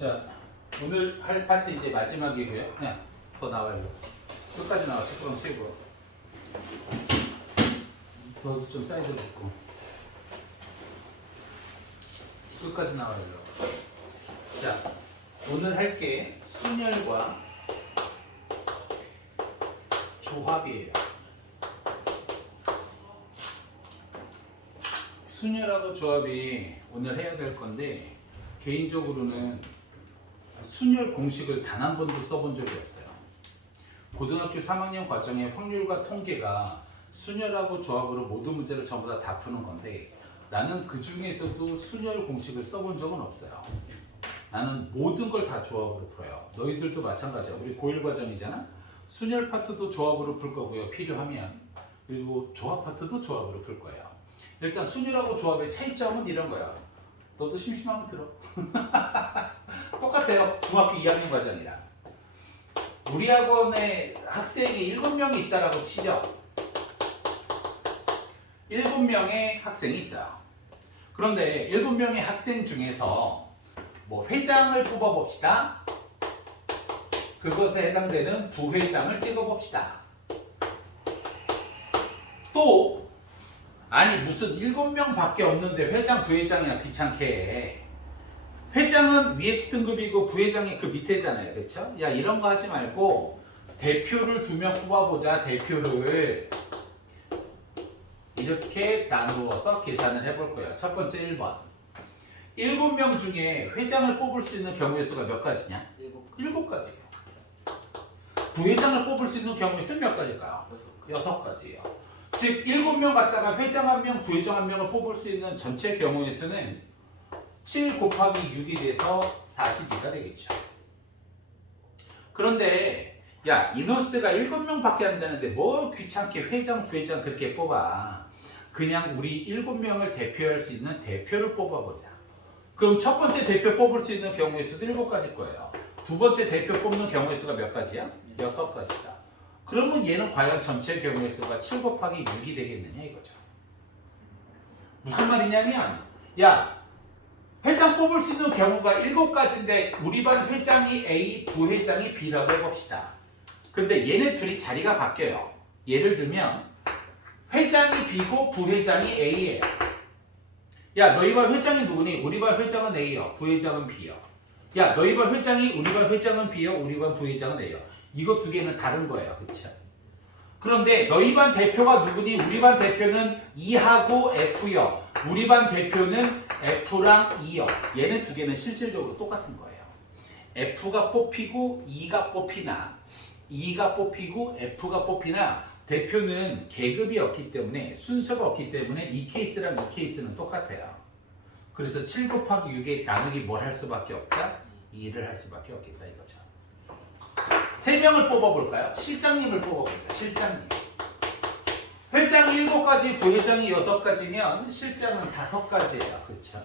자, 오늘 할 파트 이제 마지막이고요. 그냥 더 나와요. 끝까지 나와. 책구멍 치고. 너도 좀 사이즈 놓고. 끝까지 나와요. 자, 오늘 할 게 순열과 조합이에요. 순열하고 조합이 오늘 해야 될 건데, 개인적으로는 순열 공식을 단 한 번도 써본 적이 없어요. 고등학교 3학년 과정의 확률과 통계가 순열하고 조합으로 모든 문제를 전부 다 푸는 건데, 나는 그 중에서도 순열 공식을 써본 적은 없어요. 나는 모든 걸 다 조합으로 풀어요. 너희들도 마찬가지야. 우리 고1 과정이잖아. 순열 파트도 조합으로 풀 거고요. 필요하면. 그리고 조합 파트도 조합으로 풀 거예요. 일단 순열하고 조합의 차이점은 이런 거야. 너도 심심하면 들어. 똑같아요. 중학교 2학년 과정이랑. 우리 학원에 학생이 7명이 있다라고 치죠. 7명의 학생이 있어요. 그런데 7명의 학생 중에서 뭐 회장을 뽑아봅시다. 그것에 해당되는 부회장을 찍어봅시다. 또 아니 무슨 7명 밖에 없는데 회장 부회장이야 귀찮게 해. 회장은 위에 등급이고 부회장이 그 밑에잖아요. 그렇죠? 야 이런 거 하지 말고 대표를 2명 뽑아보자. 대표를 이렇게 나누어서 계산을 해볼 거예요. 첫 번째 1번. 7명 중에 회장을 뽑을 수 있는 경우의 수가 몇 가지냐? 7가지예요. 부회장을 뽑을 수 있는 경우의 수는 몇 가지일까요? 6가지예요. 즉 7명 갖다가 회장 1명, 부회장 1명을 뽑을 수 있는 전체 경우의 수는 7 곱하기 6이 돼서 42가 되겠죠. 그런데 야 인원수가 7명밖에 안 되는데 뭐 귀찮게 회장, 부회장 그렇게 뽑아. 그냥 우리 7명을 대표할 수 있는 대표를 뽑아보자. 그럼 첫 번째 대표 뽑을 수 있는 경우의 수도 7가지일 거예요. 두 번째 대표 뽑는 경우의 수가 몇 가지야? 6가지다. 그러면 얘는 과연 전체 경우의 수가 7 곱하기 6이 되겠느냐 이거죠. 무슨 말이냐면 야 회장 뽑을 수 있는 경우가 7가지인데 우리 반 회장이 A, 부회장이 B라고 해봅시다. 근데 얘네 둘이 자리가 바뀌어요. 예를 들면 회장이 B고 부회장이 A예요. 야 너희 반 회장이 누구니? 우리 반 회장은 A요. 부회장은 B요. 야 너희 반 회장이 우리 반 회장은 B요. 우리 반 부회장은 A요. 이거 두 개는 다른 거예요. 그렇죠? 그런데 너희 반 대표가 누구니? 우리 반 대표는 E하고 F요. 우리 반 대표는 F랑 E요. 얘는 두 개는 실질적으로 똑같은 거예요. F가 뽑히고 E가 뽑히나 E가 뽑히고 F가 뽑히나 대표는 계급이 없기 때문에 순서가 없기 때문에 이 케이스랑 이 케이스는 똑같아요. 그래서 7 곱하기 6에 나누기 뭘 할 수밖에 없다? 2를 할 수밖에 없겠다 이거죠. 3명을 뽑아볼까요? 실장님을 뽑아보자. 실장님. 회장이 7가지, 부회장이 6가지면 실장은 5가지예요. 그렇죠?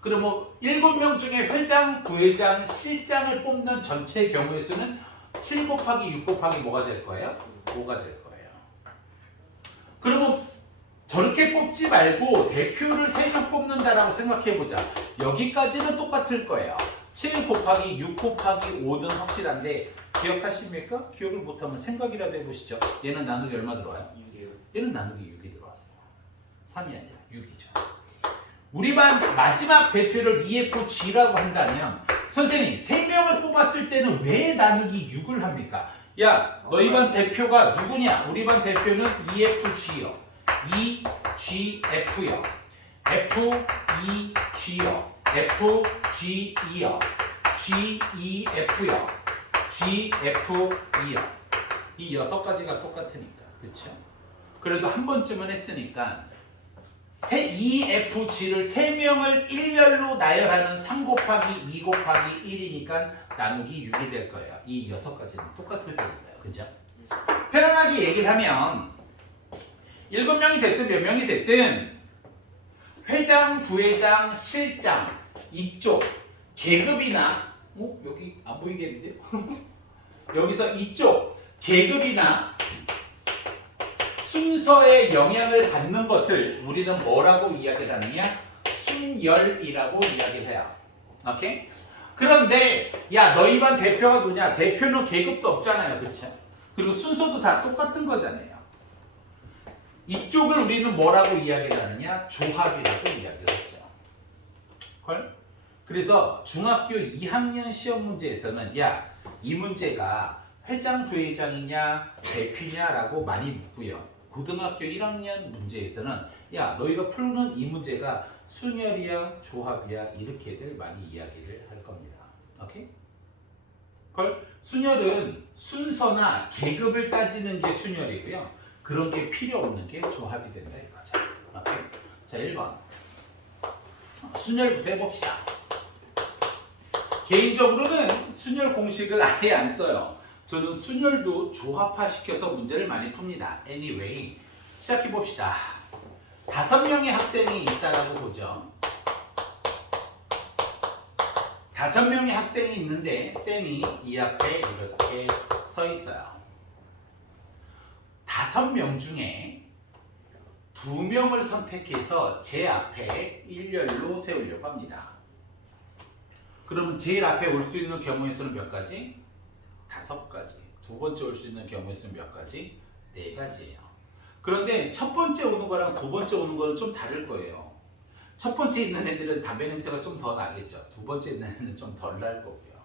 그러면 7명 중에 회장, 부회장, 실장을 뽑는 전체 경우의 수는 7 곱하기 6 곱하기 뭐가 될 거예요? 5가 될 거예요. 그러면 저렇게 뽑지 말고 대표를 3명 뽑는다라고 생각해보자. 여기까지는 똑같을 거예요. 7 곱하기 6 곱하기 5는 확실한데 기억하십니까? 기억을 못하면 생각이라도 해보시죠. 얘는 나누기 얼마 들어와요? 6이요. 얘는 나누기 6이 들어왔어요. 3이 아니라 6이죠. 우리 반 마지막 대표를 EFG라고 한다면 선생님 3명을 뽑았을 때는 왜 나누기 6을 합니까? 야 너희 반 대표가 누구냐? 우리 반 대표는 EFG요. EGF요. FEG요. FGE요. GEF요. GFE요. 이 6가지가 똑같으니까. 그렇죠? 그래도 한 번쯤은 했으니까 EFG를 3명을 일렬로 나열하는 3 곱하기 2 곱하기 1이니까 나누기 6이 될 거예요. 이 6가지는 똑같을 테니까요. 그죠? 편안하게 얘기를 하면 7명이 됐든 몇 명이 됐든 회장, 부회장, 실장 이쪽 계급이나 여기 안 보이겠는데요? 여기서 이쪽 계급이나 순서의 영향을 받는 것을 우리는 뭐라고 이야기를 하느냐? 순열이라고 이야기를 해요. 오케이? 그런데 야 너희 반 대표가 누구냐? 대표는 계급도 없잖아요. 그렇죠? 그리고 순서도 다 똑같은 거잖아요. 이쪽을 우리는 뭐라고 이야기를 하느냐? 조합이라고 이야기를 하죠. 헐? 그래서 중학교 2학년 시험 문제에서는 야, 이 문제가 회장, 부회장이냐, 대표냐라고 많이 묻고요. 고등학교 1학년 문제에서는 야, 너희가 푸는 이 문제가 순열이야, 조합이야 이렇게들 많이 이야기를 할 겁니다. 오케이? 걸 순열은 순서나 계급을 따지는 게 순열이고요. 그런 게 필요 없는 게 조합이 된다 이거죠. 오케이? 자, 1번. 순열부터 해봅시다. 개인적으로는 순열 공식을 아예 안 써요. 저는 순열도 조합화 시켜서 문제를 많이 풉니다. Anyway, 시작해 봅시다. 5명의 학생이 있다라고 보죠. 5명의 학생이 있는데 쌤이 이 앞에 이렇게 서 있어요. 5명 중에 2명을 선택해서 제 앞에 일렬로 세우려고 합니다. 그러면 제일 앞에 올 수 있는 경우의 수는 몇 가지? 5가지. 두 번째 올 수 있는 경우의 수는 몇 가지? 4가지예요. 그런데 첫 번째 오는 거랑 두 번째 오는 거는 좀 다를 거예요. 첫 번째 있는 애들은 담배 냄새가 좀 더 나겠죠. 두 번째 있는 애는 좀 덜 날 거고요.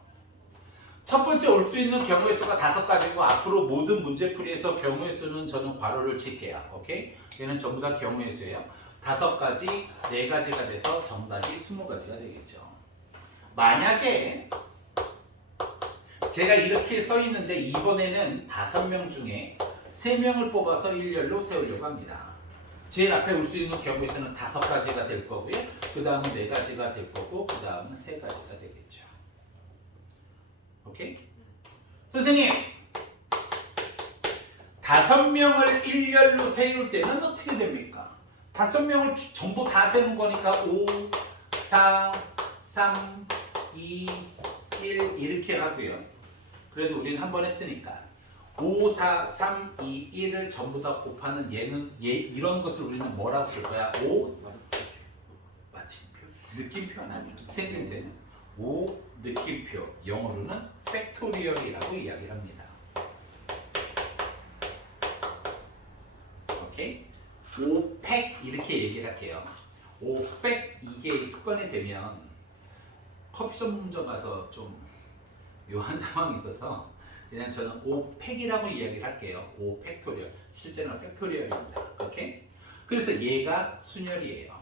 첫 번째 올 수 있는 경우의 수가 5가지고 앞으로 모든 문제풀이에서 경우의 수는 저는 괄호를 칠게요. 오케이? 얘는 전부 다 경우의 수예요. 5가지, 4가지가 돼서 정답이 20가지가 되겠죠. 만약에 제가 이렇게 써 있는데 이번에는 5명 중에 3명을 뽑아서 일렬로 세우려고 합니다. 제일 앞에 올 수 있는 경우의 수는 5가지가 될 거고요. 그 다음은 4가지가 될 거고 그 다음은 3가지가 되겠죠. 오케이? 선생님 5명을 일렬로 세울 때는 어떻게 됩니까? 5명을 전부 다 세는 거니까 5, 4, 3, 2, 1 이렇게 하고요. 그래도 우리는 한 번 했으니까 5, 4, 3, 2, 1을 전부 다 곱하는 이런 것을 우리는 뭐라고 쓸 거야? 5 마침표, 느낌표나 생김새는 5 느낌표, 영어로는 팩토리얼이라고 이야기를 합니다. 오케이? 5팩 이렇게 얘기를 할게요. 5팩 이게 습관이 되면 커피 전문점 가서 좀 묘한 상황이 있어서 그냥 저는 5팩이라고 이야기를 할게요. 5팩토리얼. 실제는 팩토리얼입니다. 오케이? 그래서 얘가 순열이에요.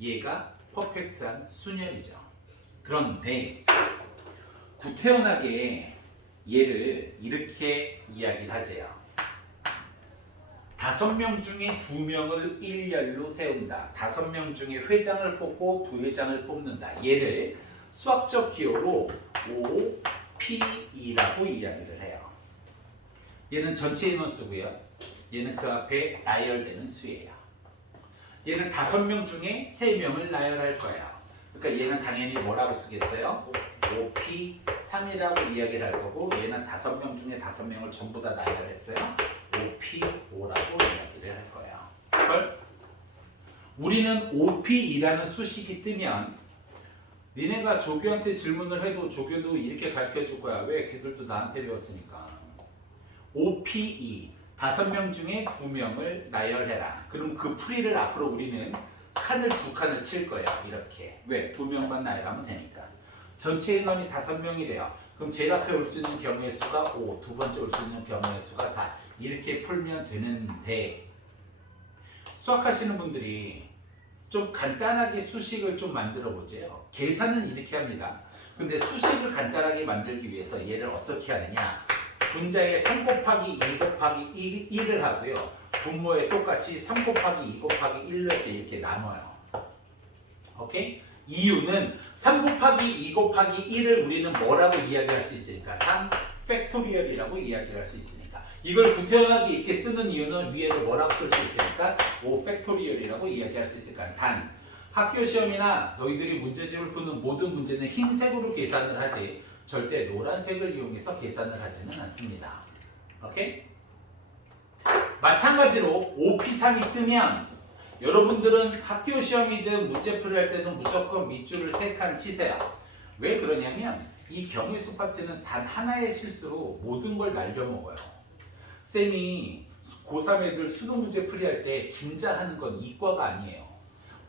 얘가 퍼펙트한 순열이죠. 그런데 구태연하게 얘를 이렇게 이야기를 하재요. 5명 중에 2명을 일렬로 세운다. 5명 중에 회장을 뽑고 부회장을 뽑는다. 얘를 수학적 기호로 OPE라고 이야기를 해요. 얘는 전체 인원수고요. 얘는 그 앞에 나열되는 수예요. 얘는 5명 중에 3명을 나열할 거예요. 그러니까 얘는 당연히 뭐라고 쓰겠어요? OP3이라고 이야기를 할 거고 얘는 5명 중에 5명을 전부 다 나열했어요. OP5라고 이야기를 할 거예요. 헐? 우리는 OP2라는 수식이 뜨면 니네가 조교한테 질문을 해도 조교도 이렇게 가르쳐줄 거야. 왜? 걔들도 나한테 배웠으니까. OPE 5명 중에 2명을 나열해라. 그럼 그 풀이를 앞으로 우리는 칸을 2칸을 칠 거야. 이렇게. 왜? 2명만 나열하면 되니까. 전체 인원이 5명이래요. 그럼 제일 앞에 올 수 있는 경우의 수가 5, 두 번째 올 수 있는 경우의 수가 4. 이렇게 풀면 되는데 수학하시는 분들이 좀 간단하게 수식을 좀 만들어 보세요. 계산은 이렇게 합니다. 근데 수식을 간단하게 만들기 위해서 얘를 어떻게 하느냐. 분자에 3 곱하기 2 곱하기 1을 하고요. 분모에 똑같이 3 곱하기 2 곱하기 1로 해서 이렇게 나눠요. 오케이? 이유는 3 곱하기 2 곱하기 1을 우리는 뭐라고 이야기할 수 있으니까 3 팩토리얼이라고 이야기할 수 있으니까 이걸 구태연하게 이렇게 쓰는 이유는 위에를 뭐라고 쓸 수 있으니까 5 팩토리얼이라고 이야기할 수 있으니까 단 학교 시험이나 너희들이 문제집을 푸는 모든 문제는 흰색으로 계산을 하지 절대 노란색을 이용해서 계산을 하지는 않습니다. 오케이? 마찬가지로 OP3이 뜨면 여러분들은 학교 시험이든 문제풀이 할 때는 무조건 밑줄을 3칸 치세요. 왜 그러냐면 이 경우의 파트는 단 하나의 실수로 모든 걸 날려먹어요. 쌤이 고3 애들 수능 문제 풀이할 때 긴장하는 건 이과가 아니에요.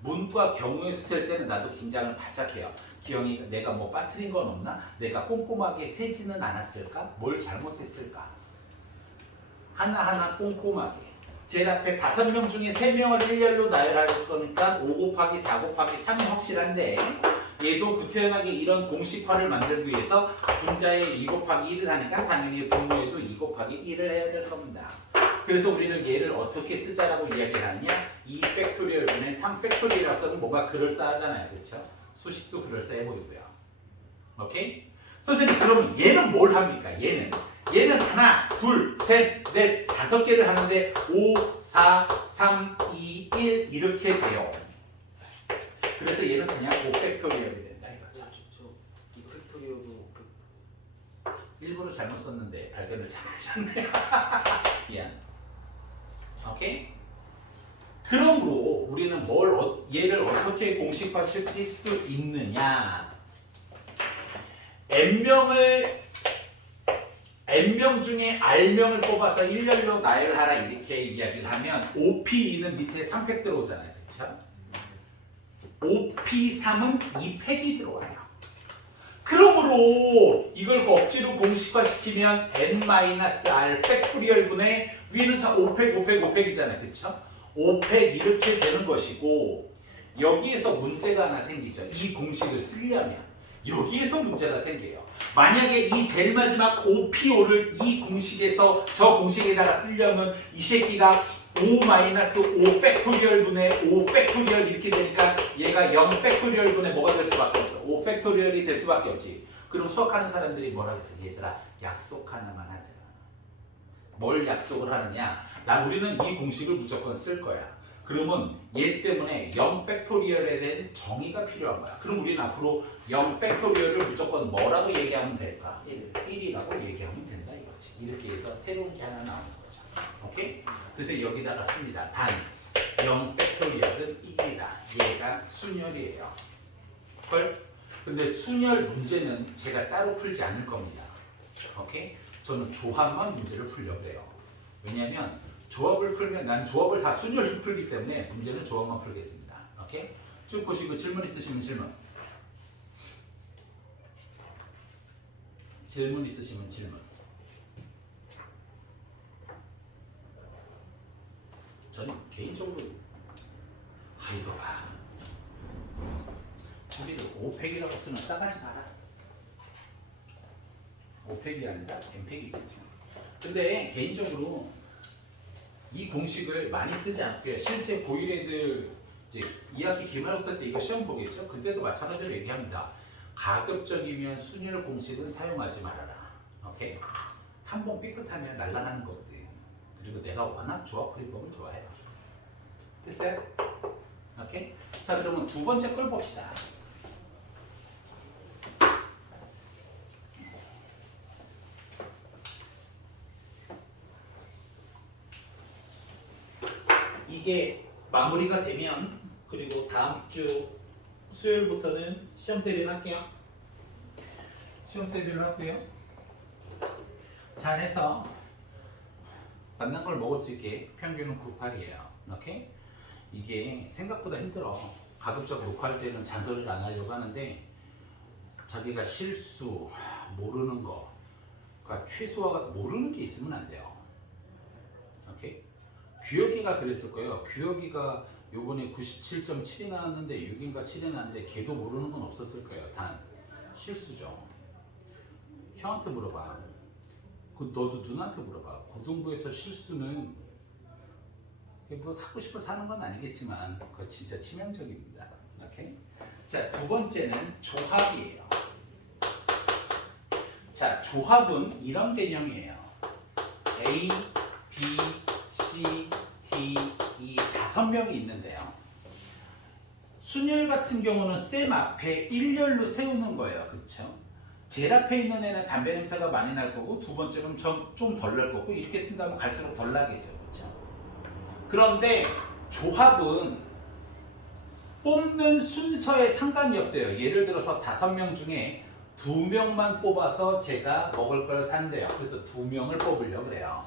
문과 경우의 수 셀 때는 나도 긴장을 바짝 해요. 기영이 내가 뭐 빠뜨린 건 없나? 내가 꼼꼼하게 세지는 않았을까? 뭘 잘못했을까? 하나하나 꼼꼼하게. 제일 앞에 5명 중에 3명을 일렬로 나열할 거니까 5 곱하기 4 곱하기 3이 확실한데 얘도 구태연하게 이런 공식화를 만들기 위해서 분자에 2 곱하기 1을 하니까 당연히 분모에도 2 곱하기 1을 해야 될 겁니다. 그래서 우리는 얘를 어떻게 쓰자라고 이야기를 하느냐? 2 팩토리얼 분의 3 팩토리얼이라고 써도 뭔가 그럴싸하잖아요. 그렇죠? 수식도 그럴싸해 보이고요. 오케이? 선생님 그럼 얘는 뭘 합니까? 얘는 하나, 둘, 셋, 넷, 5개를 하는데 5, 4, 3, 2, 1 이렇게 돼요. 그래서 얘는 그냥 5팩토리얼이 된다 이거죠. 이 팩토리얼로 일부러 잘못 썼는데 발견을 잘 하셨네요. 미안. 오케이? 그러므로 우리는 얘를 어떻게 공식화시킬 수 있느냐? n명 중에 r명을 뽑아서 일렬로 나열하라 이렇게 이야기를 하면 OP2는 밑에 3팩 들어오잖아요. 그렇죠? OP3은 2팩이 들어와요. 그러므로 이걸 억지로 공식화시키면 n-r 팩토리얼 분의 위에는 다 5팩, 5팩, 5팩이잖아요. 그렇죠? 5팩 이렇게 되는 것이고 여기에서 문제가 하나 생기죠. 이 공식을 쓰려면 여기에서 문제가 생겨요. 만약에 이 제일 마지막 OPO를 이 공식에서 저 공식에다가 쓰려면 이 새끼가 5-5 팩토리얼 분의 5 팩토리얼 이렇게 되니까 얘가 0 팩토리얼 분의 뭐가 될 수밖에 없어. 5 팩토리얼이 될 수밖에 없지. 그럼 수학하는 사람들이 뭐라 그랬어? 얘들아 약속 하나만 하자. 뭘 약속을 하느냐? 우리는 이 공식을 무조건 쓸 거야. 그러면 얘 때문에 0 팩토리얼에 대한 정의가 필요한 거야. 그럼 우리는 앞으로 0 팩토리얼을 무조건 뭐라고 얘기하면 될까? 1이라고 얘기하면 된다 이거지. 이렇게 해서 새로운 게 하나 나오는 거죠. 오케이? 그래서 여기다가 씁니다. 단 0 팩토리얼은 1이다. 얘가 순열이에요. 헐? 근데 순열 문제는 제가 따로 풀지 않을 겁니다. 오케이? 저는 조합만 문제를 풀려고 해요. 왜냐하면 조합을 풀면 난 조합을 다 순열로 풀기 때문에 문제는 조합만 풀겠습니다. 오케이? 쭉 보시고 질문 있으시면 질문. 질문 있으시면 질문. 저는 개인적으로 이거 봐. 우리를 5팩이라고 쓰면 싸가지 마라. 5팩이 아니라 n팩이겠죠. 근데 개인적으로 이 공식을 많이 쓰지 않고요. 실제 고1 애들 이제 2학기 기말고사 때 이거 시험 보겠죠? 그때도 마찬가지로 얘기합니다. 가급적이면 순열 공식은 사용하지 말아라. 오케이? 한번 삐끗하면 날아가는 거거든. 그리고 내가 워낙 조합풀이법을 좋아해요. 됐어요? 오케이? 자, 그러면 두 번째 걸 봅시다. 이게 마무리가 되면 그리고 다음 주 수요일부터는 시험 대비를 할게요. 시험 대비를 할게요. 잘해서 만난 걸 먹을 수 있게 평균은 98이에요. 오케이? 이게 생각보다 힘들어. 가급적 녹화할 때는 잔소리를 안 하려고 하는데 자기가 실수, 모르는 거, 그러니까 최소화가 모르는 게 있으면 안 돼요. 오케이? 규혁이가 그랬을 거예요. 규혁이가 요번에 97.7이 나왔는데 6인가 7이 나왔는데 걔도 모르는 건 없었을 거예요. 단 실수죠. 형한테 물어봐. 너도 누나한테 물어봐. 고등부에서 실수는 뭐 하고 싶어서 하는 건 아니겠지만 그거 진짜 치명적입니다. 오케이? 자, 두 번째는 조합이에요. 자, 조합은 이런 개념이에요. A, B, C, D, E 5명이 있는데요. 순열 같은 경우는 쌤 앞에 일렬로 세우는 거예요. 그쵸? 제일 앞에 있는 애는 담배 냄새가 많이 날 거고 두 번째는 좀 덜 날 거고 이렇게 쓴다면 갈수록 덜 나겠죠. 그쵸? 그런데 조합은 뽑는 순서에 상관이 없어요. 예를 들어서 5명 중에 2명만 뽑아서 제가 먹을 걸 산대요. 그래서 2명을 뽑으려고 그래요.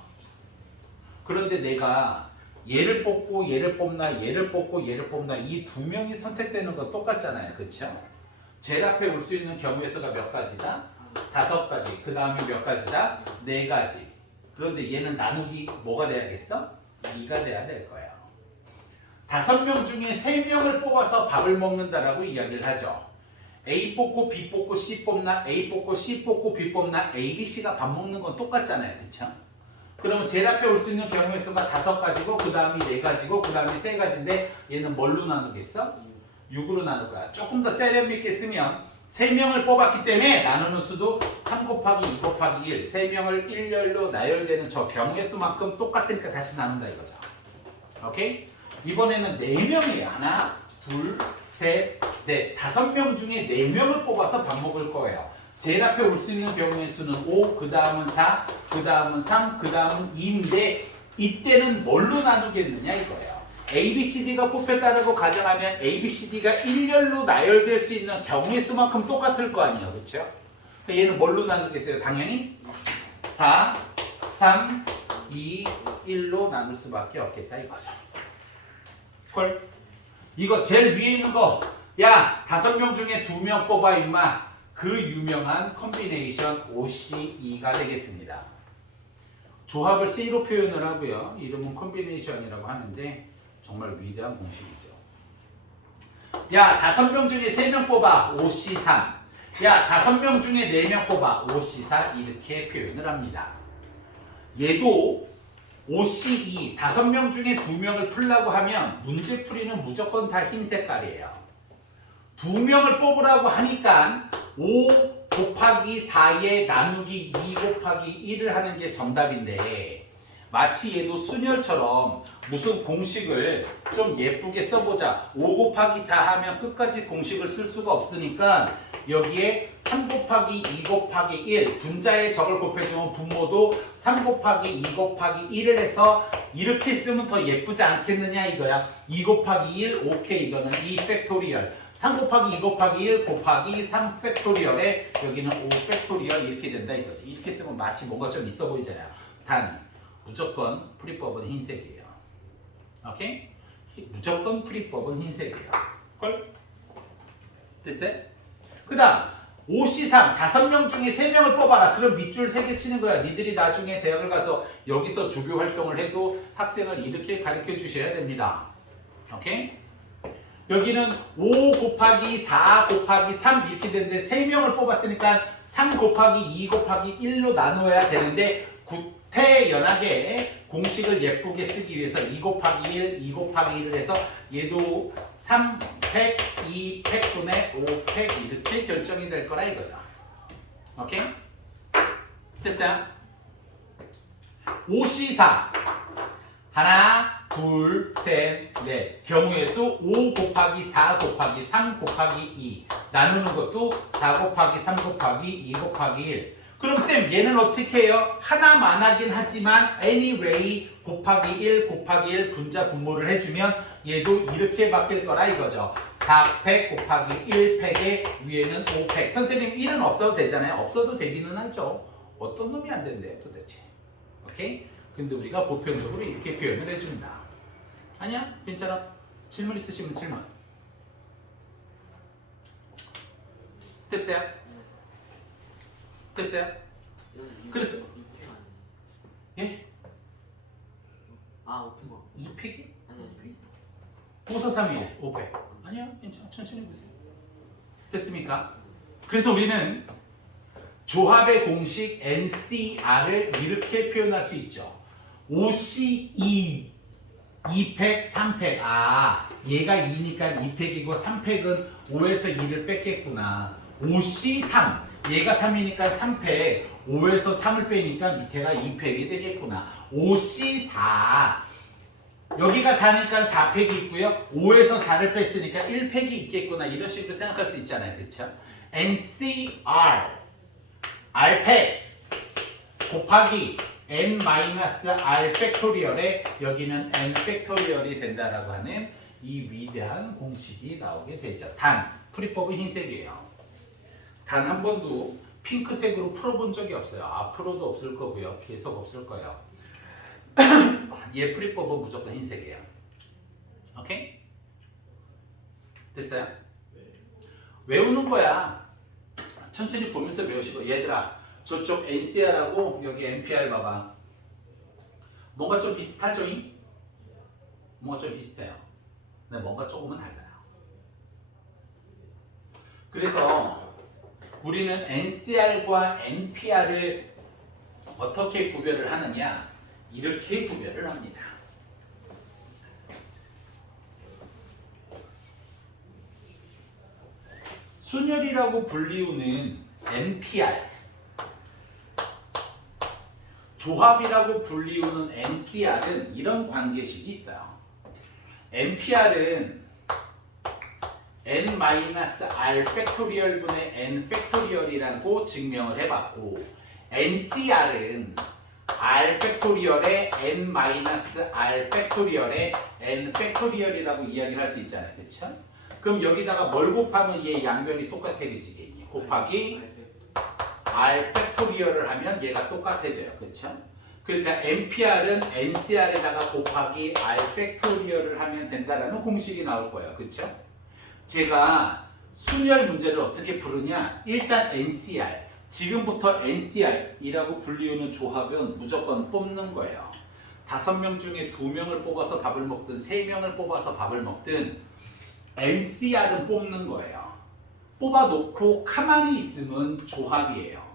그런데 내가 얘를 뽑고 얘를 뽑나 얘를 뽑고 얘를 뽑나 이 2명이 선택되는 건 똑같잖아요. 그렇죠? 제일 앞에 올 수 있는 경우의 수가 몇 가지다? 5가지. 그 다음에 몇 가지다? 4가지. 그런데 얘는 나누기 뭐가 돼야겠어? 2가 돼야 될 거예요. 5명 중에 3명을 뽑아서 밥을 먹는다라고 이야기를 하죠. A 뽑고 B 뽑고 C 뽑나 A 뽑고 C 뽑고 B 뽑나 A, B, C가 밥 먹는 건 똑같잖아요. 그렇죠? 그러면 제일 앞에 올 수 있는 경우의 수가 5가지고 그 다음이 4가지고 그 다음이 3가지인데 얘는 뭘로 나누겠어? 6으로 나눌 거야. 조금 더 세련 있게 쓰면 3명을 뽑았기 때문에 나누는 수도 3 곱하기 2 곱하기 1 3명을 일렬로 나열되는 저 경우의 수만큼 똑같으니까 다시 나눈다 이거죠. 오케이? 이번에는 4명이에요. 하나, 둘, 셋, 넷. 5명 중에 4명을 뽑아서 밥 먹을 거예요. 제일 앞에 올 수 있는 경우의 수는 5, 그 다음은 4, 그 다음은 3, 그 다음은 2인데 이때는 뭘로 나누겠느냐 이거예요. A, B, C, D가 뽑혔다고 가정하면 A, B, C, D가 일렬로 나열될 수 있는 경우의 수만큼 똑같을 거 아니에요. 그렇죠? 얘는 뭘로 나누겠어요? 당연히 4, 3, 2, 1로 나눌 수밖에 없겠다 이거죠. 헐. 이거 제일 위에 있는 거. 야, 5명 중에 2명 뽑아 임마. 그 유명한 컨비네이션 OCE가 되겠습니다. 조합을 C로 표현을 하고요. 이름은 컨비네이션이라고 하는데 정말 위대한 공식이죠. 야, 5명 중에 3명 뽑아. OC3. 야, 5명 중에 4명 뽑아. OC4. 이렇게 표현을 합니다. 얘도 OCE 5명 중에 2명을 풀라고 하면 문제풀이는 무조건 다 흰 색깔이에요. 2명을 뽑으라고 하니까 5 곱하기 4에 나누기 2 곱하기 1을 하는 게 정답인데 마치 얘도 순열처럼 무슨 공식을 좀 예쁘게 써보자. 5 곱하기 4 하면 끝까지 공식을 쓸 수가 없으니까 여기에 3 곱하기 2 곱하기 1 분자에 저걸 곱해주면 분모도 3 곱하기 2 곱하기 1을 해서 이렇게 쓰면 더 예쁘지 않겠느냐 이거야. 2 곱하기 1 오케이 이거는 2 팩토리얼 3 곱하기 2 곱하기 1 곱하기 3 팩토리얼에 여기는 5 팩토리얼 이렇게 된다 이거지. 이렇게 쓰면 마치 뭔가 좀 있어 보이잖아요. 단 무조건 풀이법은 흰색이에요. 오케이? 무조건 풀이법은 흰색이에요. 걸? 됐어요? 그 다음 OC3 5명 중에 3명을 뽑아라. 그럼 밑줄 3개 치는 거야. 니들이 나중에 대학을 가서 여기서 조교 활동을 해도 학생을 이렇게 가르쳐 주셔야 됩니다. 오케이? 여기는 5 곱하기 4 곱하기 3 이렇게 되는데 3명을 뽑았으니까 3 곱하기 2 곱하기 1로 나누어야 되는데 구태연하게 공식을 예쁘게 쓰기 위해서 2 곱하기 1, 2 곱하기 1을 해서 얘도 3팩, 2팩분의 5팩 이렇게 결정이 될 거라 이거죠. 오케이? 됐어요? OC4 하나, 둘, 셋, 넷. 경우의 수 5 곱하기 4 곱하기 3 곱하기 2 나누는 것도 4 곱하기 3 곱하기 2 곱하기 1. 그럼 쌤 얘는 어떻게 해요? 하나만 하긴 하지만 anyway 곱하기 1 곱하기 1 분자 분모를 해주면 얘도 이렇게 바뀔 거라 이거죠. 4팩 곱하기 1팩에 위에는 5팩. 선생님 1은 없어도 되잖아요. 없어도 되기는 하죠. 어떤 놈이 안 된대요 도대체. 오케이? 근데 우리가 보편적으로 이렇게 표현을 해줍니다. 아니야? 괜찮아? 질문 있으시면 질문. 됐어요? 됐어요? 그래서 예? 아 5팩 2팩이? 아니 5, 4, 3, 1 5팩. 아니야? 괜찮아. 천천히 보세요. 됐습니까? 그래서 우리는 조합의 공식 NCR을 이렇게 표현할 수 있죠. OC2 2팩, 3팩. 아, 얘가 2니까 2팩이고 3팩은 5에서 2를 뺐겠구나. OC3 얘가 3이니까 3팩 5에서 3을 빼니까 밑에가 2팩이 되겠구나. OC4 여기가 4니까 4팩이 있고요. 5에서 4를 뺐으니까 1팩이 있겠구나. 이런 식으로 생각할 수 있잖아요. 그렇죠? NCR R팩 곱하기 n-r 팩토리얼에 여기는 n 팩토리얼이 된다라고 하는 이 위대한 공식이 나오게 되죠. 단, 풀이법은 흰색이에요. 단 한 번도 핑크색으로 풀어본 적이 없어요. 앞으로도 없을 거고요. 계속 없을 거예요. 얘 풀이법은 무조건 흰색이에요. 오케이? 됐어요? 외우는 거야. 천천히 보면서 외우시고. 얘들아, 저쪽 NCR하고 여기 NPR 봐봐. 뭔가 좀 비슷하죠? 뭔가 좀 비슷해요. 근데 뭔가 조금은 달라요. 그래서 우리는 NCR과 NPR을 어떻게 구별을 하느냐? 이렇게 구별을 합니다. 순열이라고 불리우는 NPR, 조합이라고 불리우는 NCR은 이런 관계식이 있어요. NPR은 n-r 팩토리얼분의 n 팩토리얼이라고 증명을 해봤고, NCR은 r 팩토리얼의 n-r 팩토리얼의 n 팩토리얼이라고 이야기를 할 수 있잖아요. 그렇죠? 그럼 여기다가 뭘 곱하면 얘 양변이 똑같아지겠니? 곱하기 r 팩토리얼을 하면 얘가 똑같아져요. 그렇죠? 그러니까 NPR은 NCR에다가 곱하기 r 팩토리얼을 하면 된다라는 공식이 나올 거예요. 그렇죠? 제가 순열 문제를 어떻게 부르냐? 일단 NCR, 지금부터 NCR이라고 불리우는 조합은 무조건 뽑는 거예요. 5명 중에 2명을 뽑아서 밥을 먹든 3명을 뽑아서 밥을 먹든 NCR은 뽑는 거예요. 뽑아놓고 가만히 있으면 조합이에요.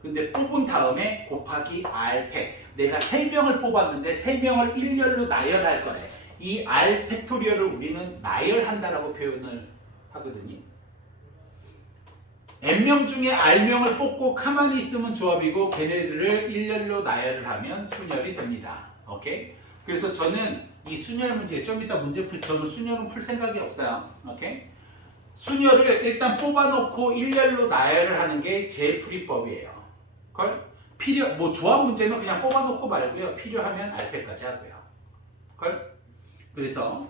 근데 뽑은 다음에 곱하기 R팩, 내가 3명을 뽑았는데 3명을 일렬로 나열할 거래. 이 R 팩토리얼을 우리는 나열한다라고 표현을 하거든요. N명 중에 R명을 뽑고 가만히 있으면 조합이고 걔네들을 일렬로 나열을 하면 순열이 됩니다. 오케이? 그래서 저는 이 순열 문제, 좀 이따 문제 저는 순열은 풀 생각이 없어요. 오케이? 순열을 일단 뽑아놓고 일렬로 나열을 하는 게 제 풀이법이에요. 뭐 조합 문제는 그냥 뽑아놓고 말고요. 필요하면 R팩까지 하고요. 그래서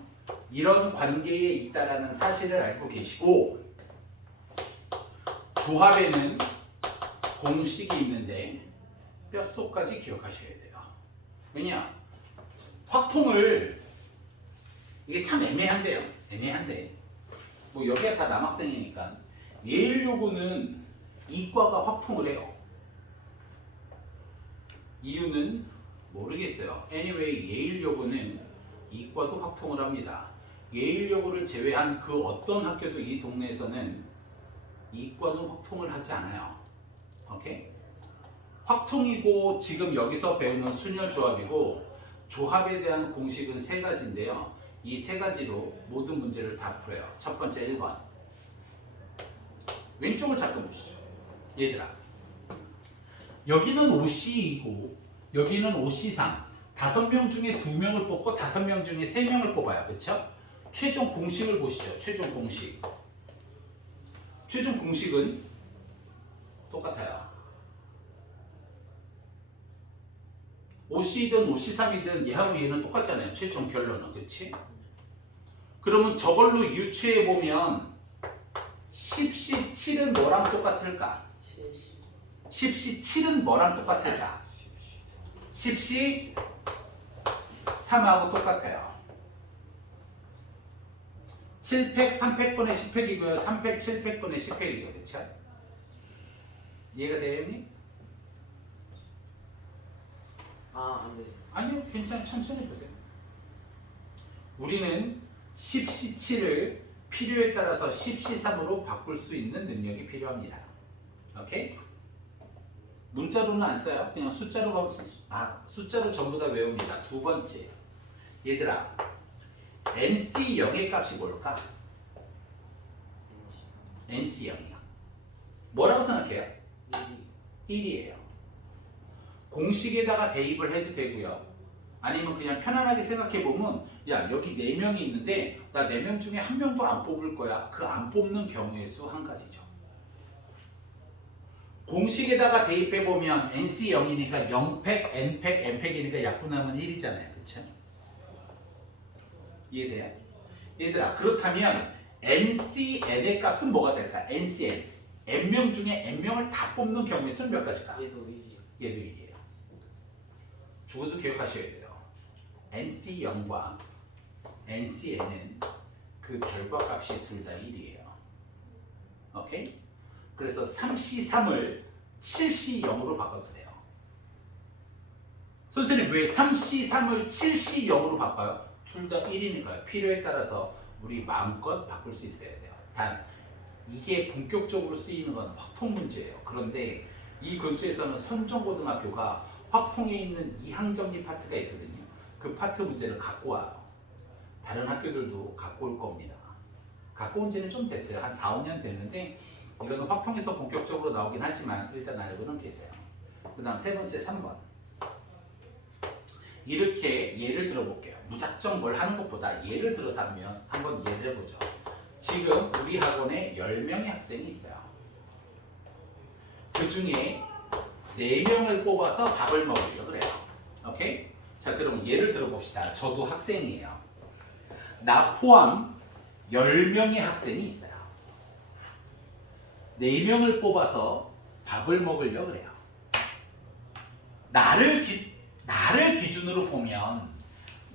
이런 관계에 있다라는 사실을 알고 계시고, 조합에는 공식이 있는데 뼛속까지 기억하셔야 돼요. 왜냐? 확통을, 이게 참 애매한데요. 애매한데 뭐 여기가 다 남학생이니까 예일 요구는 이과가 확통을 해요. 이유는 모르겠어요. anyway, 예일 요구는 이과도 확통을 합니다. 예일 요구를 제외한 그 어떤 학교도 이 동네에서는 이과는 확통을 하지 않아요. 오케이? 확통이고 지금 여기서 배우는 순열 조합이고, 조합에 대한 공식은 3가지인데요. 이 3가지로 모든 문제를 다 풀어요. 첫 번째 1번. 왼쪽을 잠깐 보시죠. 얘들아, 여기는 OC이고 여기는 OC3. 5명 중에 2명을 뽑고 5명 중에 3명을 뽑아요. 그렇죠? 최종 공식을 보시죠. 최종 공식. 최종 공식은 똑같아요. OC든 OC3이든 얘하고 얘는 똑같잖아요. 최종 결론은. 그렇지? 그러면 저걸로 유추해보면 10C7은 뭐랑 똑같을까? 10C7은 뭐랑 똑같을까? 10C3하고 똑같아요. 7팩, 3팩분의 10팩이고요. 3팩, 7팩분의 10팩이죠. 그렇죠? 이해가 돼요, 형님? 아, 네. 아니요, 괜찮아요. 천천히 보세요. 우리는 10C7을 필요에 따라서 10C3으로 바꿀 수 있는 능력이 필요합니다. 오케이? 문자로는 안 써요. 그냥 숫자로 숫자로 전부 다 외웁니다. 2번째. 얘들아, NC0의 값이 뭘까? NC0이요. 뭐라고 생각해요? 1이에요. 공식에다가 대입을 해도 되고요. 아니면 그냥 편안하게 생각해보면, 야, 여기 4명이 있는데 나 4명 중에 1명도 안 뽑을 거야. 그 안 뽑는 경우의 수 한 가지죠. 공식에다가 대입해보면 NC0이니까 0팩, N팩, N팩이니까 약분하면 1이잖아요. 그쵸? 이해돼요? 얘들아, 그렇다면 NCN의 값은 뭐가 될까? NCN. N명 중에 N명을 다 뽑는 경우의 수는 몇 가지일까? 얘도 1이에요. 얘도 1이에요. 죽어도 기억하셔야 돼요. NC0과 NCN은 그 결과값이 둘 다 1이에요. 오케이? 그래서 3C3을 7C0으로 바꿔도 돼요. 선생님 왜 3C3을 7C0으로 바꿔요? 둘 다 1이니까요. 필요에 따라서 우리 마음껏 바꿀 수 있어야 돼요. 단 이게 본격적으로 쓰이는 건 확통 문제예요. 그런데 이 근처에서는 선정고등학교가 확통에 있는 이항정리 파트가 있거든요. 그 파트 문제를 갖고 와요. 다른 학교들도 갖고 올 겁니다. 갖고 온 지는 좀 됐어요. 한 4, 5년 됐는데 이거는 확통에서 본격적으로 나오긴 하지만 일단 알고는 계세요. 그 다음 세 번째 3번. 이렇게 예를 들어볼게요. 무작정 뭘 하는 것보다 예를 들어서 하면 한번 예를 해보죠. 지금 우리 학원에 10명의 학생이 있어요. 그 중에 4명을 뽑아서 밥을 먹으려고 그래요. 오케이? 자, 그럼 예를 들어봅시다. 저도 학생이에요. 나 포함 10명의 학생이 있어요. 4명을 뽑아서 밥을 먹으려고 그래요. 나를 기준으로 보면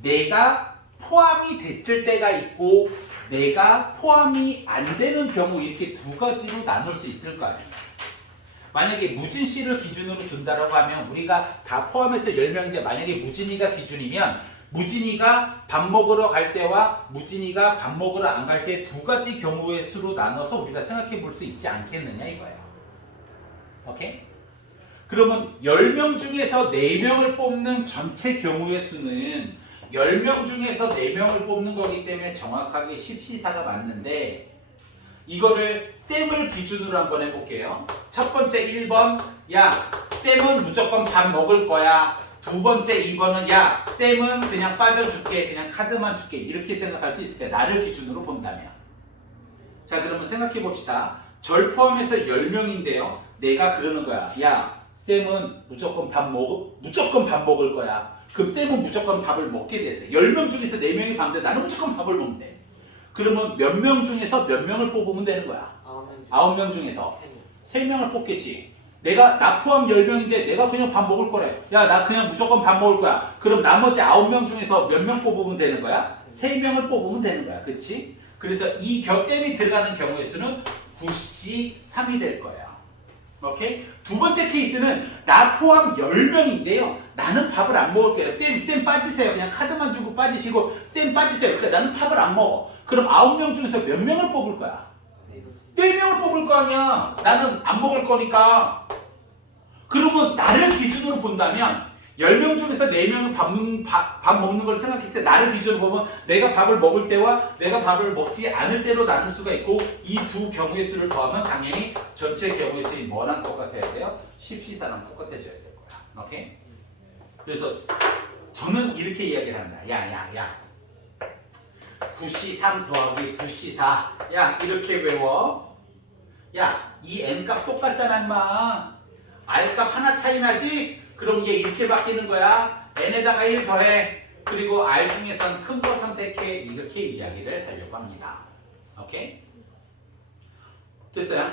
내가 포함이 됐을 때가 있고 내가 포함이 안 되는 경우 이렇게 두 가지로 나눌 수 있을 거 아니에요. 만약에 무진 씨를 기준으로 둔다라고 하면 우리가 다 포함해서 10명인데 만약에 무진이가 기준이면 무진이가 밥 먹으러 갈 때와 무진이가 밥 먹으러 안 갈 때 두 가지 경우의 수로 나눠서 우리가 생각해 볼 수 있지 않겠느냐 이거예요. 오케이? 그러면 10명 중에서 4명을 뽑는 전체 경우의 수는 10명 중에서 4명을 뽑는 거기 때문에 정확하게 10C4가 맞는데 이거를 쌤을 기준으로 한번 해볼게요. 첫 번째 1번, 야 쌤은 무조건 밥 먹을 거야. 두 번째 2번은 야 쌤은 그냥 빠져줄게, 그냥 카드만 줄게, 이렇게 생각할 수 있을 때 나를 기준으로 본다면. 자, 그러면 생각해 봅시다. 절 포함해서 10명인데요 내가 그러는 거야. 야 쌤은 무조건 밥 먹을 거야. 그럼 쌤은 무조건 밥을 먹게 됐어요. 10명 중에서 4명이 밥 먹는데 나는 무조건 밥을 먹는데. 그러면 몇 명 중에서 몇 명을 뽑으면 되는 거야? 9명 중에서 3명을 뽑겠지. 나 포함 10명인데 내가 그냥 밥 먹을 거래. 야, 나 그냥 무조건 밥 먹을 거야. 그럼 나머지 9명 중에서 몇 명 뽑으면 되는 거야? 3명을 뽑으면 되는 거야. 그치? 그래서 이 쌤이 들어가는 경우의 수는 9C3이 될 거예요. 오케이? 두 번째 케이스는 나 포함 10명인데요. 나는 밥을 안 먹을 거예요. 쌤 빠지세요. 그냥 카드만 주고 빠지시고 쌤 빠지세요. 그러니까 나는 밥을 안 먹어. 그럼 9명 중에서 몇 명을 뽑을 거야? 4명을 뽑을 거 아니야. 나는 안 먹을 거니까. 그러면 나를 기준으로 본다면 10명 중에서 4명은 밥 먹는 걸 생각했을 때 나를 기준으로 보면 내가 밥을 먹을 때와 내가 밥을 먹지 않을 때로 나눌 수가 있고 이 두 경우의 수를 더하면 당연히 전체 경우의 수이 뭐랑 똑같아야 돼요? 10C4랑 똑같아져야 될 거야. 오케이? 그래서 저는 이렇게 이야기를 합니다. 야 9C3 더하기 9C4 야 이렇게 외워. 야 이 N값 똑같잖아 임마. R값 하나 차이 나지? 그럼 얘 이렇게 바뀌는 거야. N에다가 1 더해. 그리고 R 중에선 큰 거 선택해. 이렇게 이야기를 하려고 합니다. 오케이? 됐어요?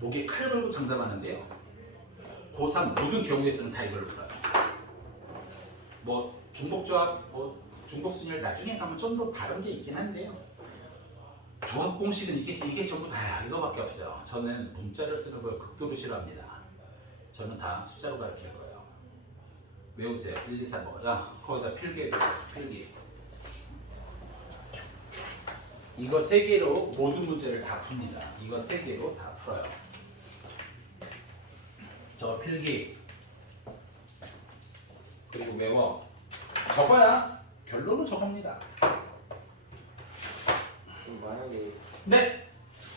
목에 칼 걸고 장담하는데요. 고3 모든 경우에서는 다 이걸 풀어요. 뭐 중복조합, 중복순열 나중에 가면 좀 더 다른 게 있긴 한데요. 조합 공식은 이게 전부 다야. 이거밖에 없어요. 저는 문자를 쓰는 걸 극도로 싫어합니다. 저는 다 숫자로 가르칠 거예요. 외우세요. 1, 2, 3, 5. 야, 거기다 필기해줘. 필기. 이거 3개로 모든 문제를 다 풉니다. 이거 3개로 다 풀어요. 저거 필기. 그리고 외워. 적어야 결론은 저겁니다. 그럼 만약에 네.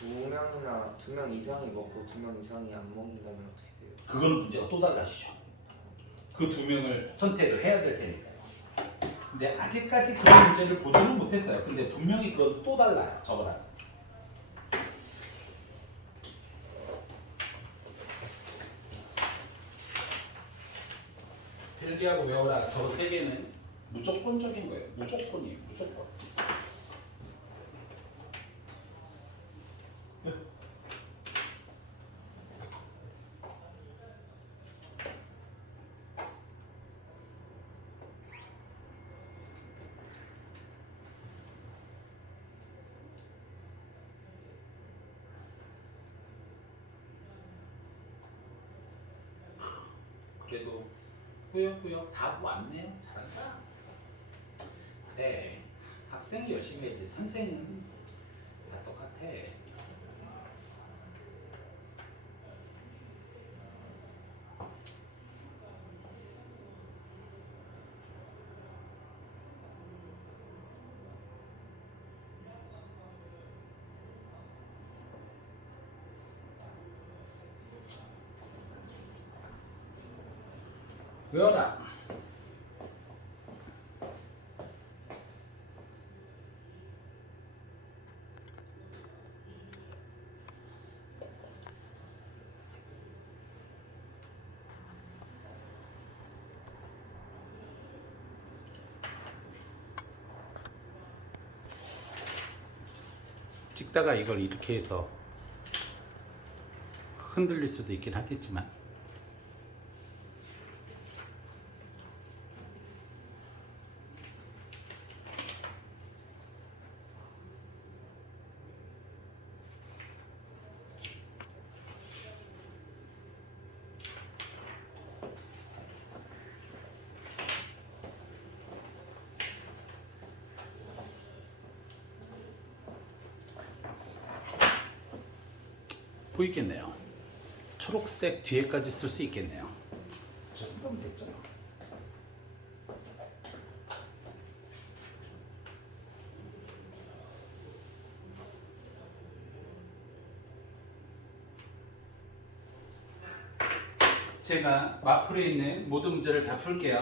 2명이나 2명 이상이 먹고 2명 이상이 안 먹는다면 어떻게 돼요? 그거는 문제가 또 달라지죠. 그 2명을 선택을 해야 될 테니까요. 근데 아직까지 그런 문제를 보지는 못했어요. 근데 분명히 그건 또 달라요. 저거랑. 필기하고 외워라. 저거 3개는 무조건적인 거예요. 무조건이에요. 무조건. 그래도 꾸역꾸역 다 왔네요. 잘한다. 그래. 학생이 열심히 해야지. 선생은 다 똑같아. 외워라. 찍다가 이걸 이렇게 해서 흔들릴 수도 있긴 하겠지만 보이겠네요. 초록색 뒤에까지 쓸 수 있겠네요. 정도면 됐죠. 제가 마플에 있는 모든 문제를 다 풀게요.